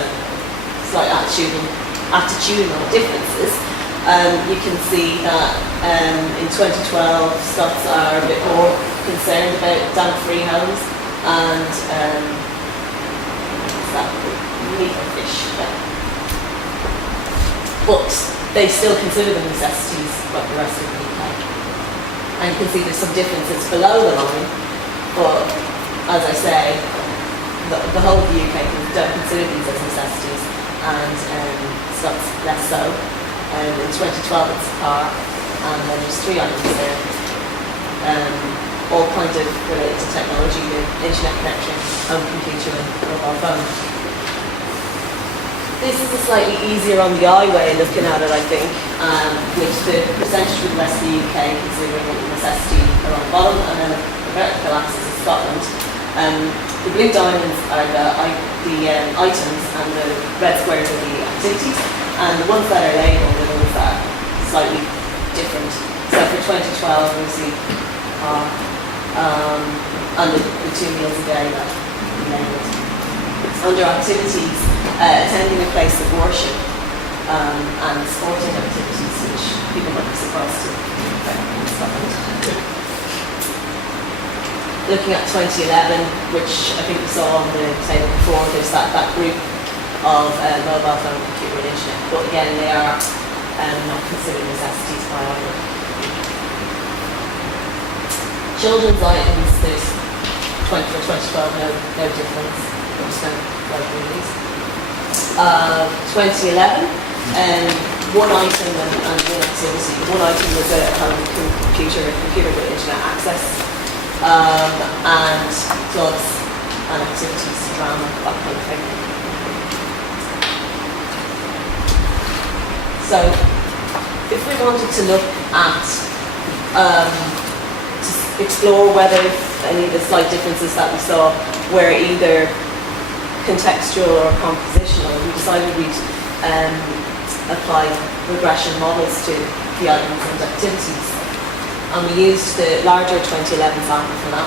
slight attitudinal differences, you can see that in 2012 Scots are a bit more concerned about damp-free homes and meat and fish. But they still consider them necessities like the rest of the UK. And you can see there's some differences below the line, but as I say, the whole of the UK don't consider these as necessities, and Scots less so. In 2012 it's a car, and then there's 3 items there, all kind of related to technology, the internet connection, home computer and mobile phone. This is a slightly easier on the eye way of looking at it, I think, with the percentage for the rest of the UK considering it a necessity around the bottom, and then the vertical axis is Scotland. The blue diamonds are the items, and the red squares are the activities, and the ones that are labelled are the ones that are slightly different. So for 2012 we see and the 2 meals a day that we labelled. Under activities, attending a place of worship and sporting activities, which people might be surprised to in Scotland. Looking at 2011, which I think we saw on the table before, there's that group of mobile phone, computer and internet, but again they are not considered necessities by either. Children's items, there's 2012, no difference. Like these. 2011, one item and one activity. One item was a home computer with internet access, and clubs and activities, drama, that kind of thing. So, if we wanted to look at, to explore whether any of the slight differences that we saw were either contextual or compositional, we decided we'd apply regression models to the items and activities. And we used the larger 2011 sample for that.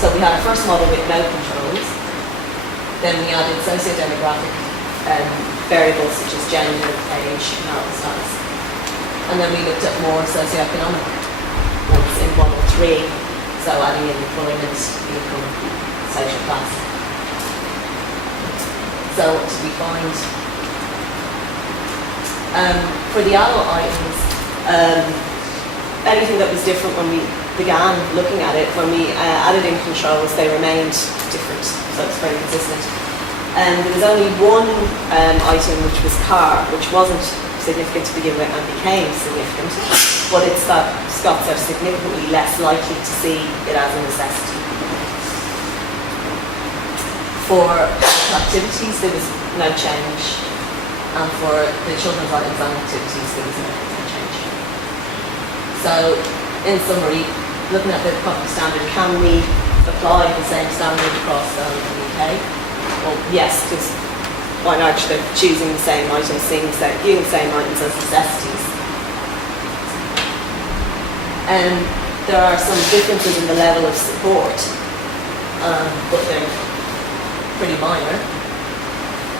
So we had our first model with no controls. Then we added socio-demographic variables such as gender, age, marital status. And then we looked at more socioeconomic ones in model 3. So adding in employment, income, social class. So what did we find? For the adult items, anything that was different when we began looking at it, when we added in controls, they remained different, so it's very consistent. There was only one item, which was car, which wasn't significant to begin with and became significant, but it's that Scots are significantly less likely to see it as a necessity. For activities, there was no change, and for the children's items and activities, there was no change. So, in summary, looking at the public standard, can we apply the same standard across the whole of the UK? Well, yes, because why not? They're choosing the same items, viewing the same items as necessities. And there are some differences in the level of support, but they're pretty minor.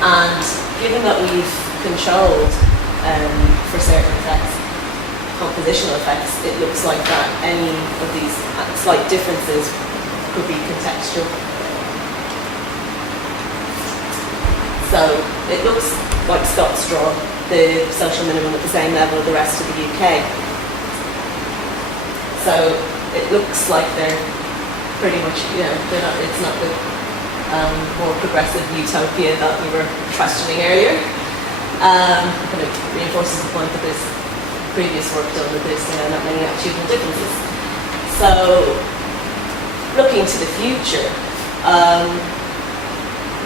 And given that we've controlled for certain effects, compositional effects, it looks like that any of these slight differences could be contextual. So it looks like Scots draw the social minimum at the same level of the rest of the UK. So it looks like they're pretty much, it's not the more progressive utopia that we were questioning earlier. Kind of reinforces the point that there's previous work done that there's not many attitudinal differences. So, looking to the future,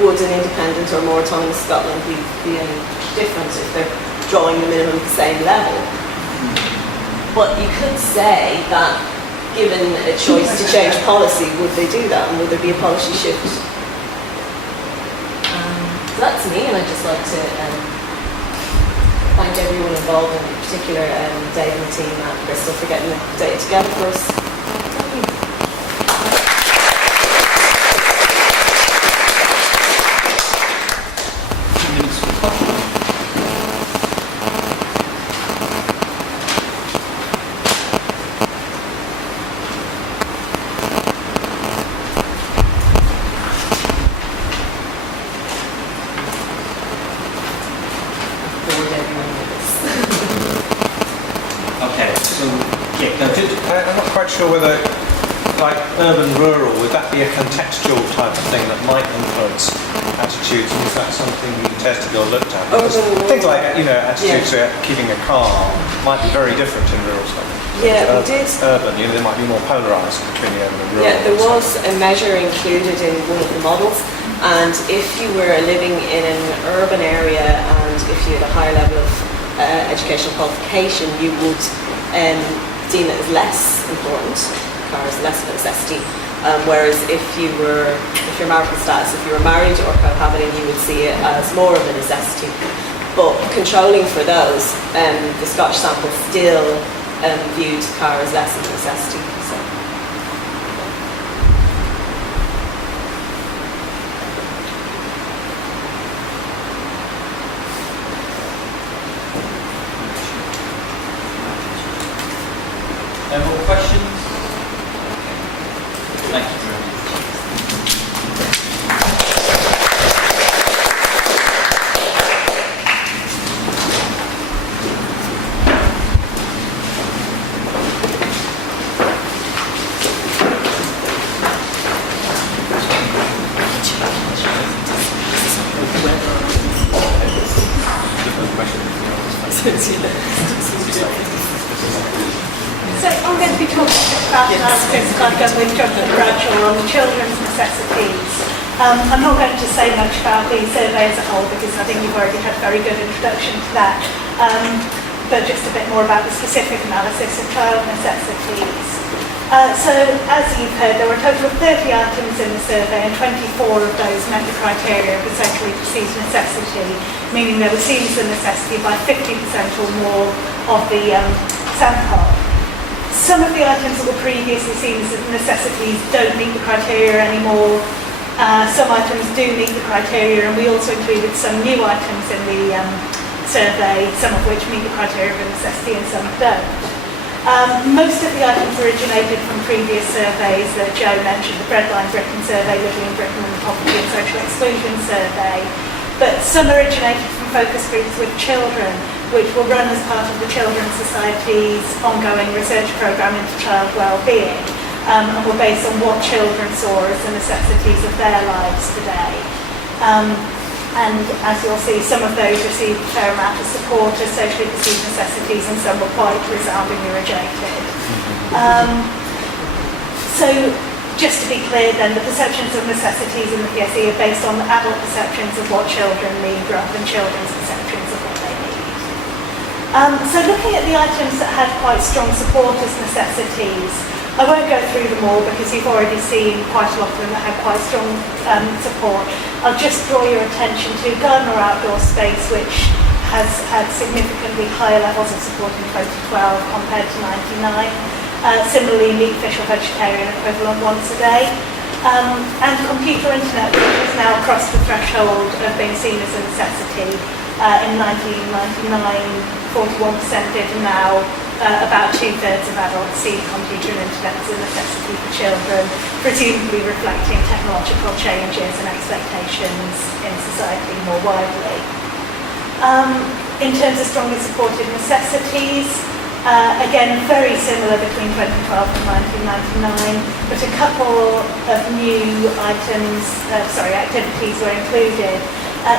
would an independent or more autonomous Scotland be any different if they're drawing the minimum at the same level? But you could say that given a choice to change policy, would they do that, and would there be a policy shift? So that's me, and I'd just like to thank everyone involved, and in particular Dave and the team at Bristol for getting the data together for us. I'm not quite sure whether, like urban rural, would that be a contextual type of thing that might influence attitudes, and is that something you tested or looked at? Because things like, attitudes to keeping a car might be very different in rural Scotland. Yeah, we did. Urban, they might be more polarised between the urban and rural. Yeah, there was a measure included in one of the models, and if you were living in an urban area and if you had a higher level of educational qualification, you would deem it as less important, cars less of a necessity. Whereas if your marital status, if you were married or cohabiting, you would see it as more of a necessity. But controlling for those, the Scottish sample still viewed car as less of a necessity. So. Any more questions? Thank you very much. So I'm going to be talking about Scotland Government Jonathan Bradshaw on children's necessities. I'm not going to say much about the survey as a whole because I think you've already had a very good introduction to that, but just a bit more about the specific analysis of child necessities. So as you've heard, there were a total of 30 items in the survey and 24 of those met the criteria of essentially perceived necessity, meaning they were seen as a necessity by 50% or more of the sample. Some of the items that were previously seen as necessities don't meet the criteria anymore. Some items do meet the criteria, and we also included some new items in the survey, some of which meet the criteria of a necessity and some don't. Most of the items originated from previous surveys that Joe mentioned, the Breadline Britain survey, Living in Britain, and the Poverty and Social Exclusion survey. But some originated from focus groups with children, which were run as part of the Children's Society's ongoing research programme into child wellbeing, and were based on what children saw as the necessities of their lives today. And as you'll see, some of those received a fair amount of support as socially perceived necessities, and some were quite resoundingly rejected. So, just to be clear then, the perceptions of necessities in the PSE are based on adult perceptions of what children need rather than children's perceptions of what they need. So looking at the items that had quite strong support as necessities, I won't go through them all because you've already seen quite a lot of them that had quite strong support. I'll just draw your attention to garden or outdoor space, which has had significantly higher levels of support in 2012 compared to 99. Similarly, meat, fish or vegetarian equivalent once a day. And computer internet, which has now crossed the threshold of being seen as a necessity. In 1999, 41% did, and now about 2/3 of adults see computer and internet as a necessity for children, presumably reflecting technological changes and expectations in society more widely. In terms of strongly supported necessities, again, very similar between 2012 and 1999, but a couple of new activities were included.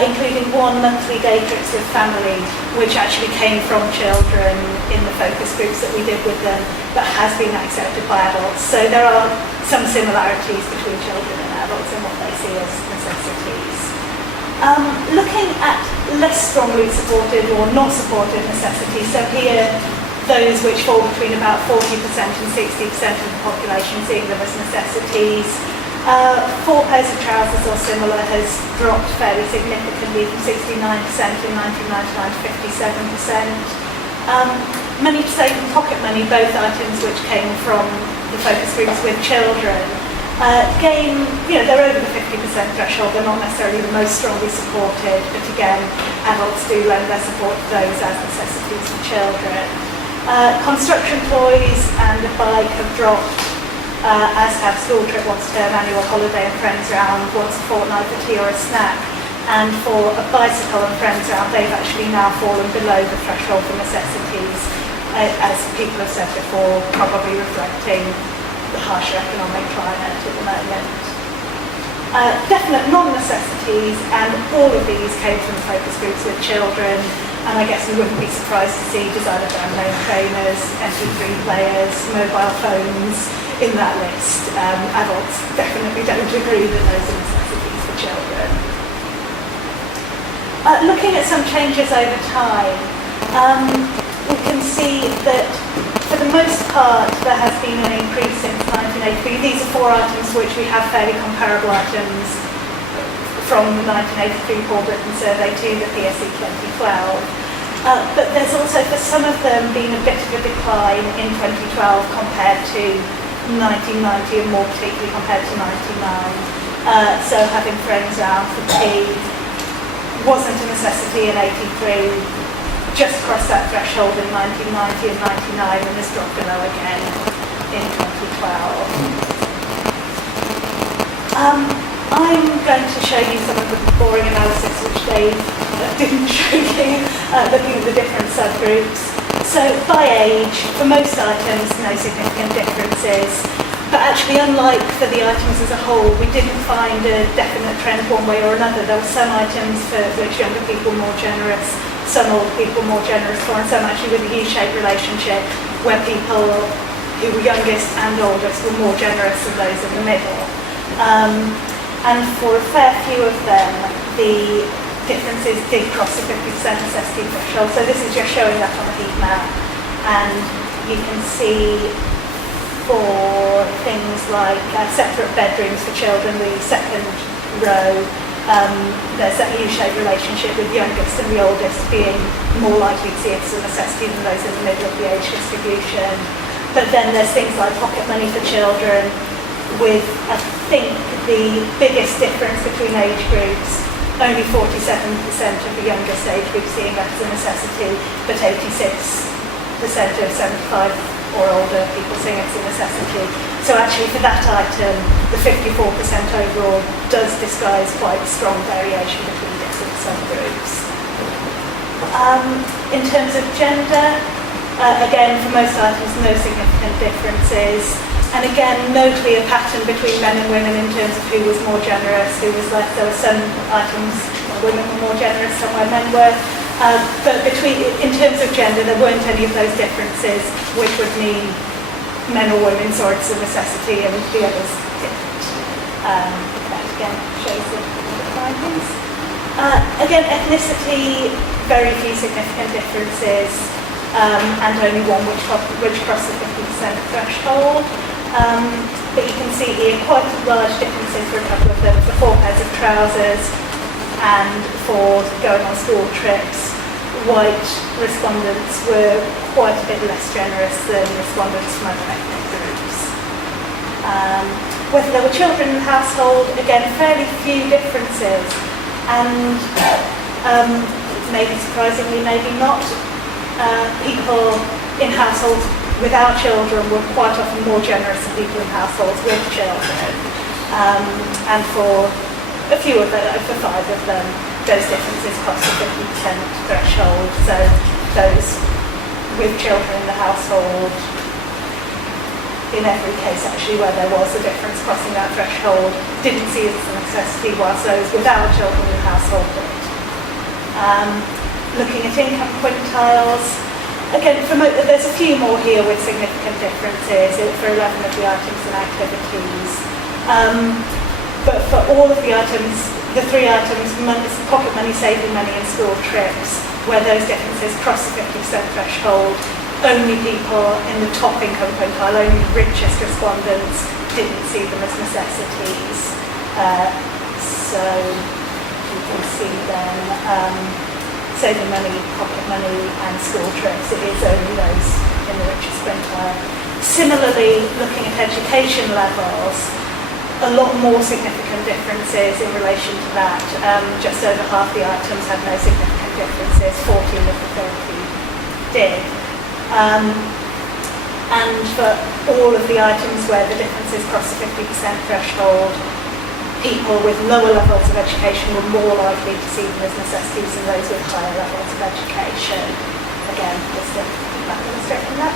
including one monthly day trips with family, which actually came from children in the focus groups that we did with them, but has been accepted by adults. So there are some similarities between children and adults in what they see as necessities. Looking at less strongly supported or not supported necessities, so here those which fall between about 40% and 60% of the population seeing them as necessities. 4 pairs of trousers or similar has dropped fairly significantly from 69% in 1999 to 57%. Money to save and pocket money, both items which came from the focus groups with children, they're over the 50% threshold. They're not necessarily the most strongly supported, but again, adults do lend their support to those as necessities for children. Construction toys and a bike have dropped, as have school trip, once a term, annual holiday and friends round, once a fortnight for tea or a snack. And for a bicycle and friends round, they've actually now fallen below the threshold for necessities, as people have said before, probably reflecting the harsher economic climate at the moment. Definite non-necessities, and all of these came from focus groups with children, and I guess we wouldn't be surprised to see designer brand name trainers, MP3 players, mobile phones in that list. Adults definitely don't agree that those are necessities for children. Looking at some changes over time, we can see that for the most part there has been an increase since 1983. These are 4 items which we have fairly comparable items from the 1983 Paul Britton survey to the PSE 2012. But there's also for some of them been a bit of a decline in 2012 compared to 1990, and more particularly compared to 99. So having friends round for tea wasn't a necessity in 83, just crossed that threshold in 1990 and 99, and has dropped below again in 2012. I'm going to show you some of the boring analysis which Dave didn't show you, looking at the different subgroups. So by age, for most items, no significant differences. But actually, unlike for the items as a whole, we didn't find a definite trend one way or another. There were some items for which younger people were more generous, some older people more generous for, and some actually with a U-shaped relationship where people who were youngest and oldest were more generous than those in the middle. And for a fair few of them, the differences did cross the 50% necessity threshold. So this is just showing that on a heat map. And you can see for things like separate bedrooms for children, the second row, there's that U-shaped relationship with youngest and the oldest being more likely to see it as a necessity than those in the middle of the age distribution. But then there's things like pocket money for children, with, I think, the biggest difference between age groups, only 47% of the youngest age group seeing that as a necessity, but 86% of 75 or older people seeing it as a necessity. So actually for that item, the 54% overall does disguise quite strong variation between different subgroups. In terms of gender, again, for most items, no significant differences. And again, no clear pattern between men and women in terms of who was more generous, who was less. There were some items where women were more generous, some where men were. But in terms of gender, there weren't any of those differences, which would mean men or women saw it as a necessity and the others didn't. That again shows the findings. Again, ethnicity, very few significant differences, and only one which crossed the 50% threshold. But you can see here quite large differences for a couple of them, for 4 pairs of trousers and for going on school trips. White respondents were quite a bit less generous than respondents from other ethnic groups. Whether there were children in the household, again, fairly few differences, and maybe surprisingly, maybe not, people in households without children were quite often more generous than people in households with children. And for a few of them, for 5 of them, those differences crossed the 50% threshold. So those with children in the household, in every case actually where there was a difference crossing that threshold, didn't see it as a necessity, whilst those without children in the household household did. Looking at income quintiles, again, there's a few more here with significant differences for 11 of the items and activities. But for all of the items, the three items, pocket money, saving money and school trips, where those differences cross the 50% threshold, only people in the top income quintile, only the richest respondents didn't see them as necessities. So you can see then saving money, pocket money and school trips, it is only those in the richest quintile. Similarly, looking at education levels, a lot more significant differences in relation to that. Just over half the items had no significant differences, 14 of the 30 did. And for all of the items where the differences cross the 50% threshold, people with lower levels of education were more likely to see them as necessities than those with higher levels of education. Again, just to illustrate from that.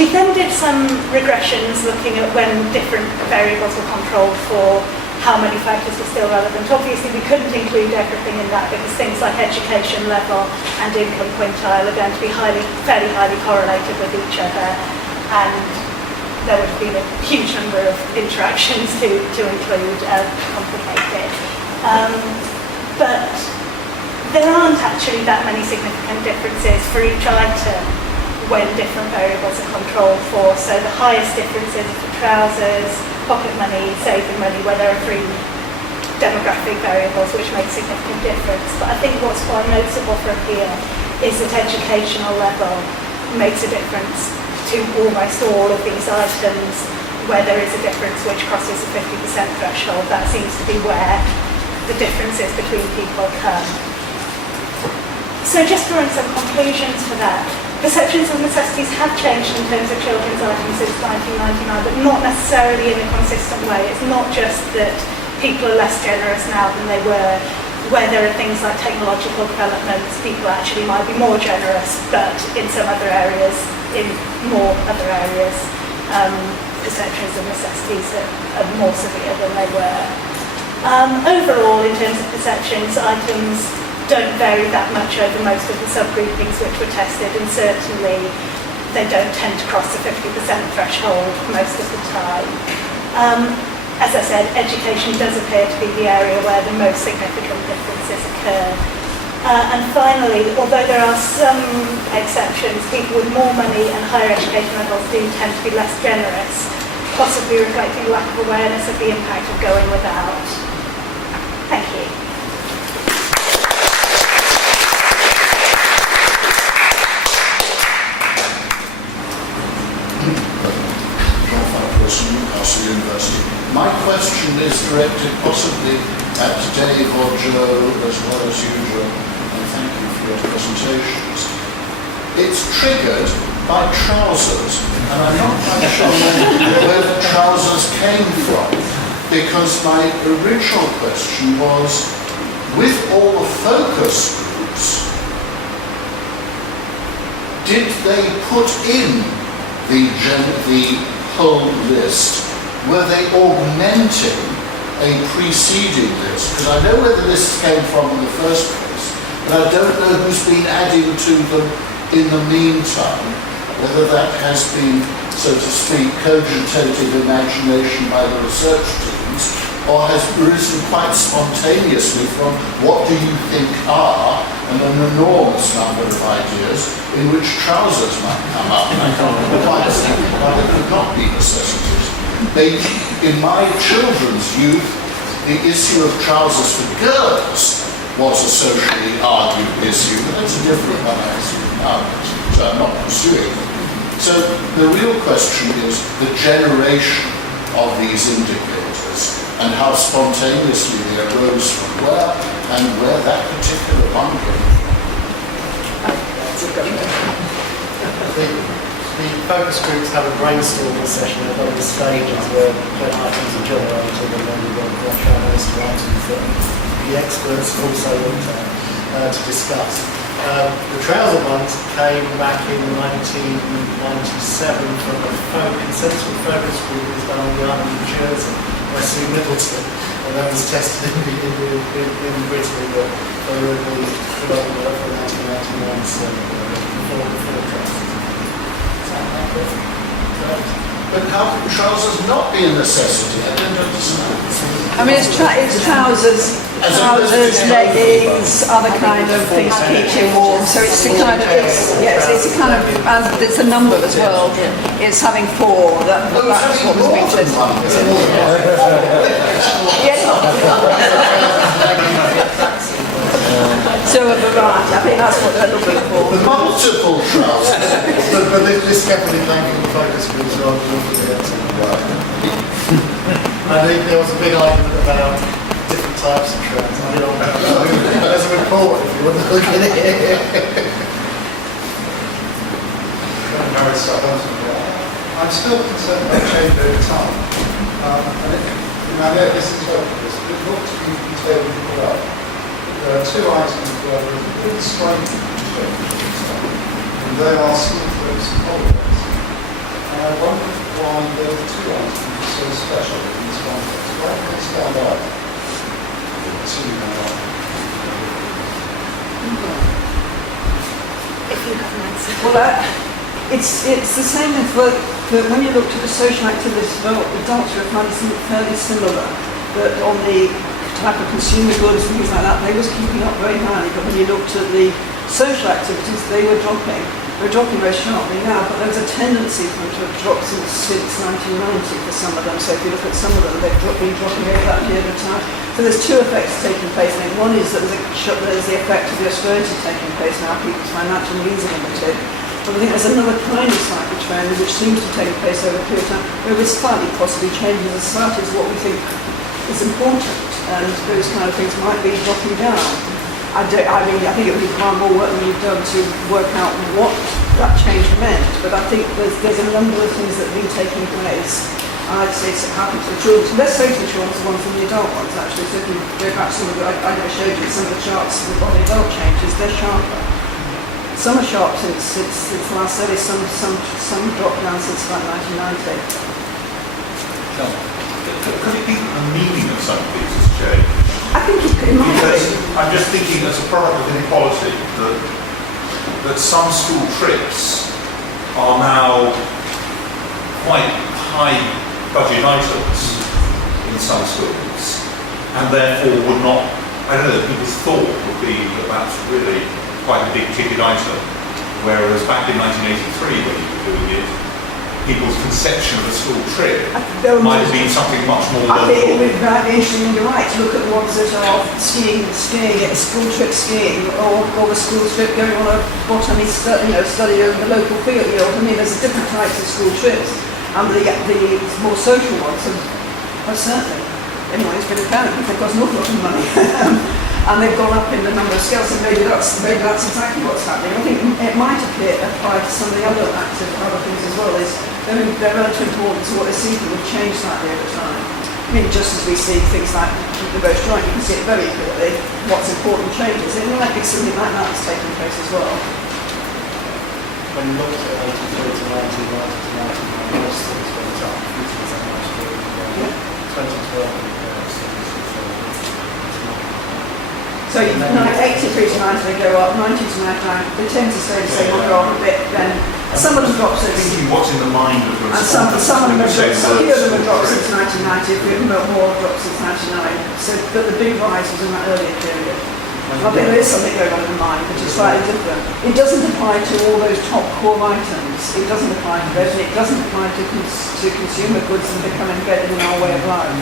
We then did some regressions looking at when different variables were controlled for how many factors were still relevant. Obviously, we couldn't include everything in that because things like education level and income quintile are going to be fairly highly correlated with each other, and there would have been a huge number of interactions to include, complicated. But there aren't actually that many significant differences for each item when different variables are controlled for. So the highest differences are for trousers, pocket money, saving money, where there are three demographic variables which make significant difference. But I think what's quite noticeable from here is that educational level makes a difference to almost all of these items. Where there is a difference which crosses the 50% threshold, that seems to be where the differences between people come. So just drawing some conclusions for that. Perceptions of necessities have changed in terms of children's items since 1999, but not necessarily in a consistent way. It's not just that people are less generous now than they were. Where there are things like technological developments, people actually might be more generous, but in some other areas, in more other areas, perceptions of necessities are more severe than they were. Overall, in terms of perceptions, items don't vary that much over most of the subgroupings which were tested, and certainly they don't tend to cross the 50% threshold most of the time. As I said, education does appear to be the area where the most significant differences occur. And finally, although there are some exceptions, people with more money and higher education levels do tend to be less generous, possibly reflecting a lack of awareness of the impact of going without. Thank you. Newcastle University. My question is directed possibly at Dave or Joe as well as you, Joe, and thank you for your presentations. It's triggered by trousers, and I'm not quite sure where the trousers came from, because my original question was, with all the focus groups, did they put in the whole list? Were they augmenting a preceding list? Because I know where the lists came from in the first place, but I don't know who's been adding to them in the meantime, whether that has been, so to speak, cogitative imagination by the research teams, or has risen quite spontaneously from what do you think are, and an enormous number of ideas in which trousers might come up. And I can't quite see why they could not be necessities. In my children's youth, the issue of trousers for girls was a socially argued issue, but that's a different one, I assume now, so I'm not pursuing it. So the real question is the generation of these indicators and how spontaneously they arose from where and where that particular one came from. The focus groups have a brainstorming session at various stages where items are generated, and then we've got a short list of items that the experts have also looked at to discuss. The trouser ones came back in 1997 from a consensual focus group that was done on the island of Jersey by Sue Middleton. and that was tested in Britain, but they were the development for 1999, so before trousers. But how can trousers not be a necessity? I don't understand. I mean, it's trousers, leggings, other kind of things to keep you warm. So it's a kind of, it's a kind of, and it's a number as well. It's having 4. That's what was being tested. So a variety. I think that's what they're looking for. The multiple trousers. but this definitely came from the focus groups rather than looking at I think there was a big argument about different types of trends. I don't know. There's a report if you want to look at it. I'm still concerned about change over time. And I know this is hopeless, but it looks to be table put up. There are 2 items where there is a really striking change, and they are school trips and holidays. And I wonder why those 2 items are so special in this context. Why do they stand out? Assuming they are. If you have an answer. Well, it's the same as when you looked at the social activities developed, the adults were fairly similar, but on the type of consumer goods and things like that, they was keeping up very highly, but when you looked at the social activities, they were dropping. They're dropping very sharply now, but there's a tendency for them to have dropped since 1990 for some of them. So if you look at some of them, they've been dropping over that period of time. So there's 2 effects taking place. I think one is that there's the effect of the austerity taking place now. People's financial means are limited. But I think there's another kind of cycle trend which seems to take place over a period of time, where we're slightly possibly changing the society is what we think is important, and those kind of things might be dropping down. I think it would be far more work than you've done to work out what that change meant, but I think there's a number of things that have been taking place. I'd say it's happened to the children, less so to the children's ones than the adult ones actually. So if you go back to some of the, I showed you some of the charts on the adult changes, they're sharper. Some are sharp since last survey, some dropped down since about 1990. Could it be the meaning of some of these has changed? I think it might Because be. I'm just thinking as a product of inequality that some school trips are now quite high budget items in some schools, and therefore would not, I don't know, people's thought would be that that's really quite a big ticket item, whereas back in 1983 when you were doing it, people's conception of a school trip might have been something much more I think it local. would be very interesting, you're right, to look at the ones that are skiing, school trip skiing, or the school trip going on a botany study of the local field. I mean, there's different types of school trips, and the more social ones have certainly, anyway, it's been apparent, they cost an awful lot of money. And they've gone up in the number of scales, and maybe that's exactly what's happening. I think it might apply to some of the other things as well. Is they're relatively important to what they see them have changed slightly over time. I mean, just as we see things like the brochure, you can see it very clearly what's important changes. It might be something like that that's taking place as well. When you look at 83 to 1990 to 1999, most things went up 50% last year. 2012. So 83 to 90 they go up, 90 to 99 they tend to stay the same or go up a bit. Then some of them drop since. Thinking what's in the mind of the And some of them have dropped. A few of them have dropped trip. since 1990. A few of them have more dropped since 99. So, but the big rise was in that earlier period. I think there is something going on in the mind, which is slightly different. It doesn't apply to all those top core items. It doesn't apply to those, and it doesn't apply to consumer goods and become embedded in our way of life.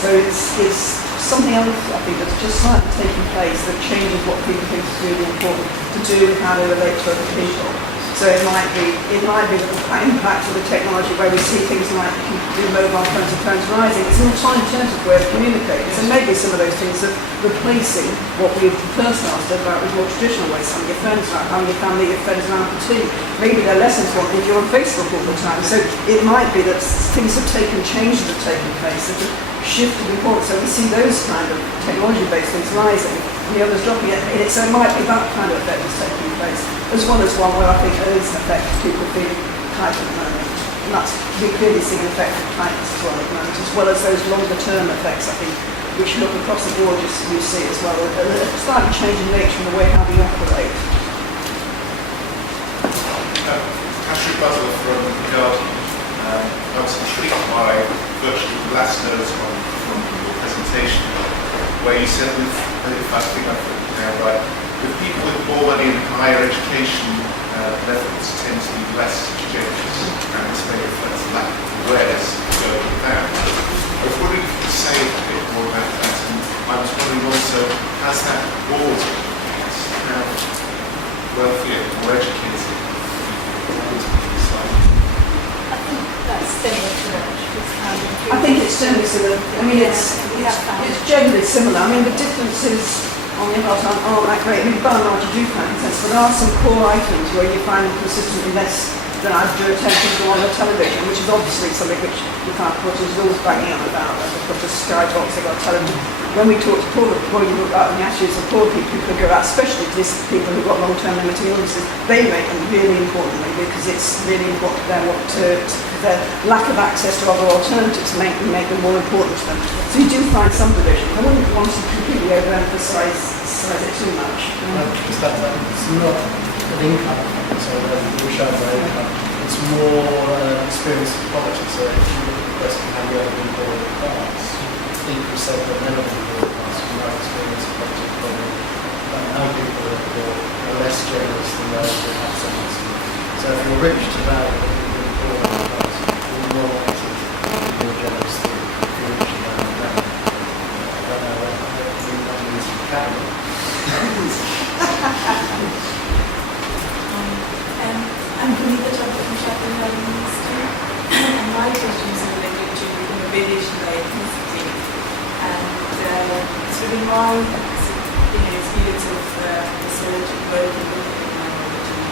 So it's something else, I think, that's just slightly taking place that changes what people think is really important to do with how they relate to other people. So it might be the impact of the technology where we see things like do mobile phones and phones rising. It's an alternative way of communicating. So maybe some of those things are replacing what we've first asked about with more traditional ways. Having your friends around, having your family, your friends around for tea. Maybe they're less important if you're on Facebook all the time. So it might be that changes have taken place, that have shifted importance. So we see those kind of technology-based things rising and the others dropping it. So it might be that kind of effect that's taking place, as well as one where I think there is an effect of people feeling tight at the moment. And that's, we clearly see an effect of tightness as well at the moment, as well as those longer term effects, I think, which look across the board, you see as well, a slightly changing nature in the way how we operate. Patrick Butler from The Guardian. I was intrigued by virtually the last note from your presentation, where you said if I think I've put it down right, the people with more money in higher education levels tend to be less generous, and this may reflect a lack of awareness going with that. I was wondering if you could say a bit more about that, and I was wondering also, has that board how wealthier, more educated I think that's similar to what was found in I think it's generally similar. I mean, it's generally similar. I mean, the differences on the other hand aren't that great. I mean, by and large, you do find sense, but there are some core items where you find consistently less than I do attention to on the television, which is obviously something which you can't put as rules banging on about. They've got the Sky Talks, they've got television. When we talk to poor, when we look at the attitudes of poor people who go out, especially these people who've got long-term limiting illnesses, they make them really importantly because it's really important to them their lack of access to other alternatives make them more important to them. So you do find some division. I wouldn't want to completely overemphasise it too much. Just that it's not an income, so we show no income. It's more experience of poverty. So if you look at the question how you ever been born in the past, people said that none of them were past from no experience of poverty. How people are less generous than those who have something. So if you're rich today, you've been born in the past, you're more likely to be more generous than if you're rich today. I don't know whether that means you can. I'm Punita Chopra from Chapel Hill University, and my question is related to variation by ethnicity. And through my experience of research and working with minority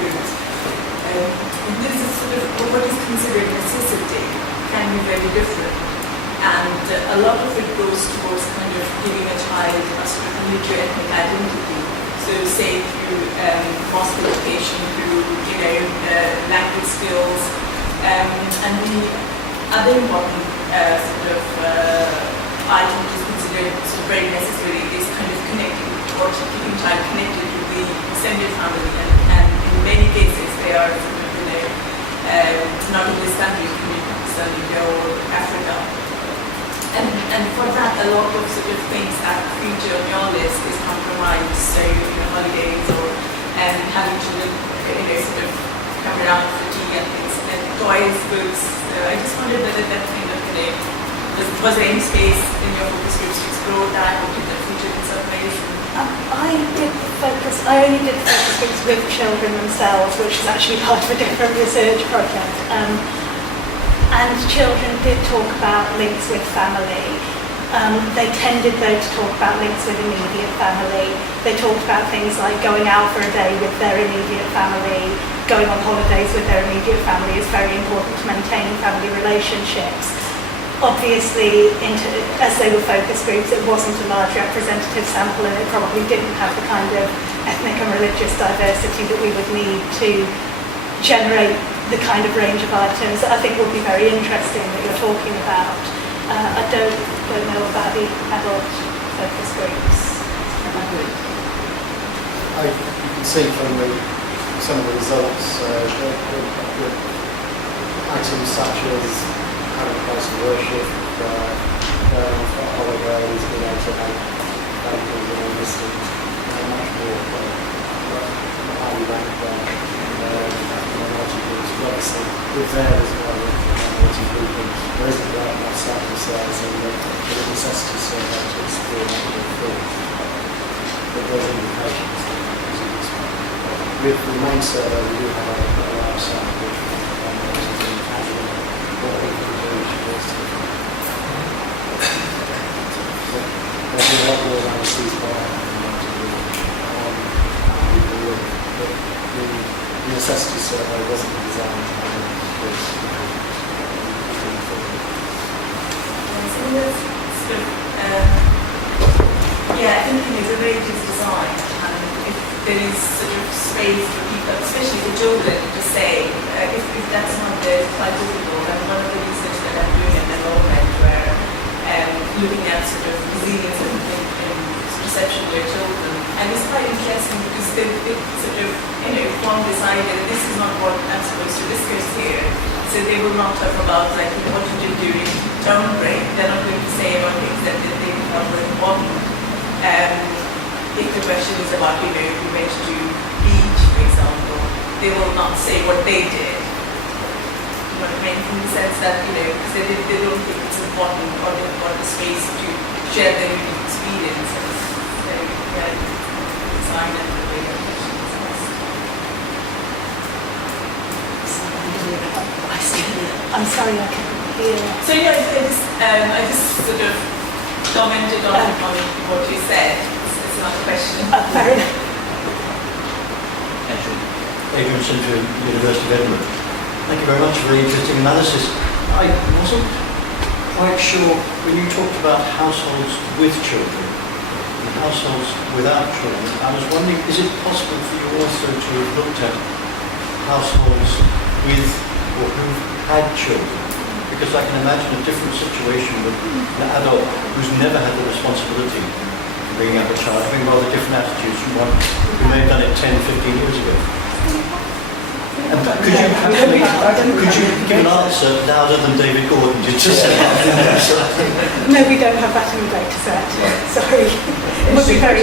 groups, this is sort of what is considered necessity can be very different. And a lot of it goes towards kind of giving a child a sort of mutual ethnic identity. So say through mosque education, through language skills, and the other important sort of item which is considered sort of very necessary is kind of connecting or keeping child connected to the extended family, and in many cases they are sort of not in this country, it can be Pakistan, India or Africa. And for that, a lot of sort of things that feature on your list is compromised. So, holidays or having to sort of come around for tea and things, and toys, books. I just wondered whether that kind of, was there any space in your focus groups to explore that, or did that feature in some ways? I only did focus groups with children themselves, which is actually part of a different research project. And children did talk about links with family. They tended though to talk about links with immediate family. They talked about things like going out for a day with their immediate family, going on holidays with their immediate family is very important to maintaining family relationships. Obviously, as they were focus groups, it wasn't a large representative sample and it probably didn't have the kind of ethnic and religious diversity that we would need to generate the kind of range of items that I think would be very interesting that you're talking about. I don't know about the adult focus groups. You can see from some of the results, the items such as having a place of worship, going off on holidays, being able to have families and all this things, much more highly ranked minority groups. But so with there as well, minority groups, there isn't that much sample size and the necessity survey to explore that more fully. But those indications that are useful. With the main survey, we do have a large sample of minorities in Canada, what we can do each university. There's a lot more analyses by the necessity survey wasn't designed to have thinking is a very good design, and if there is sort of space for people, especially for children, to say, if that's not there, it's quite difficult. And one of the research that I'm doing at the moment, where sort of resilience and perception of their children. And it's quite interesting because they sort of, one decided this is not what I'm supposed to discuss here. So they will not talk about like what to do during town break. They're not going to say about things that they felt were important. If the question is about, we went to beach, for example, they will not say what they did. You know what I mean? In the sense that, because they don't think it's important or they've got the space to share their unique experiences. So, yeah, design and the way of questions asked. I'm sorry, I couldn't hear. So yeah, I just sort of commented on what you said. It's not a question. Fair enough. Adrian Sintra, University of Edinburgh. Thank you very much for the interesting analysis. I wasn't quite sure when you talked about households with children and households without children. I was wondering, is it possible for you also to have looked at households with or who've had children? Because I can imagine a different situation with an adult who's never had the responsibility of bringing up a child, having rather different attitudes from one who may have done it 10, 15 years ago. And could you give an answer louder than David Gordon did just say? No, we don't have that in the data set. Sorry. It would be very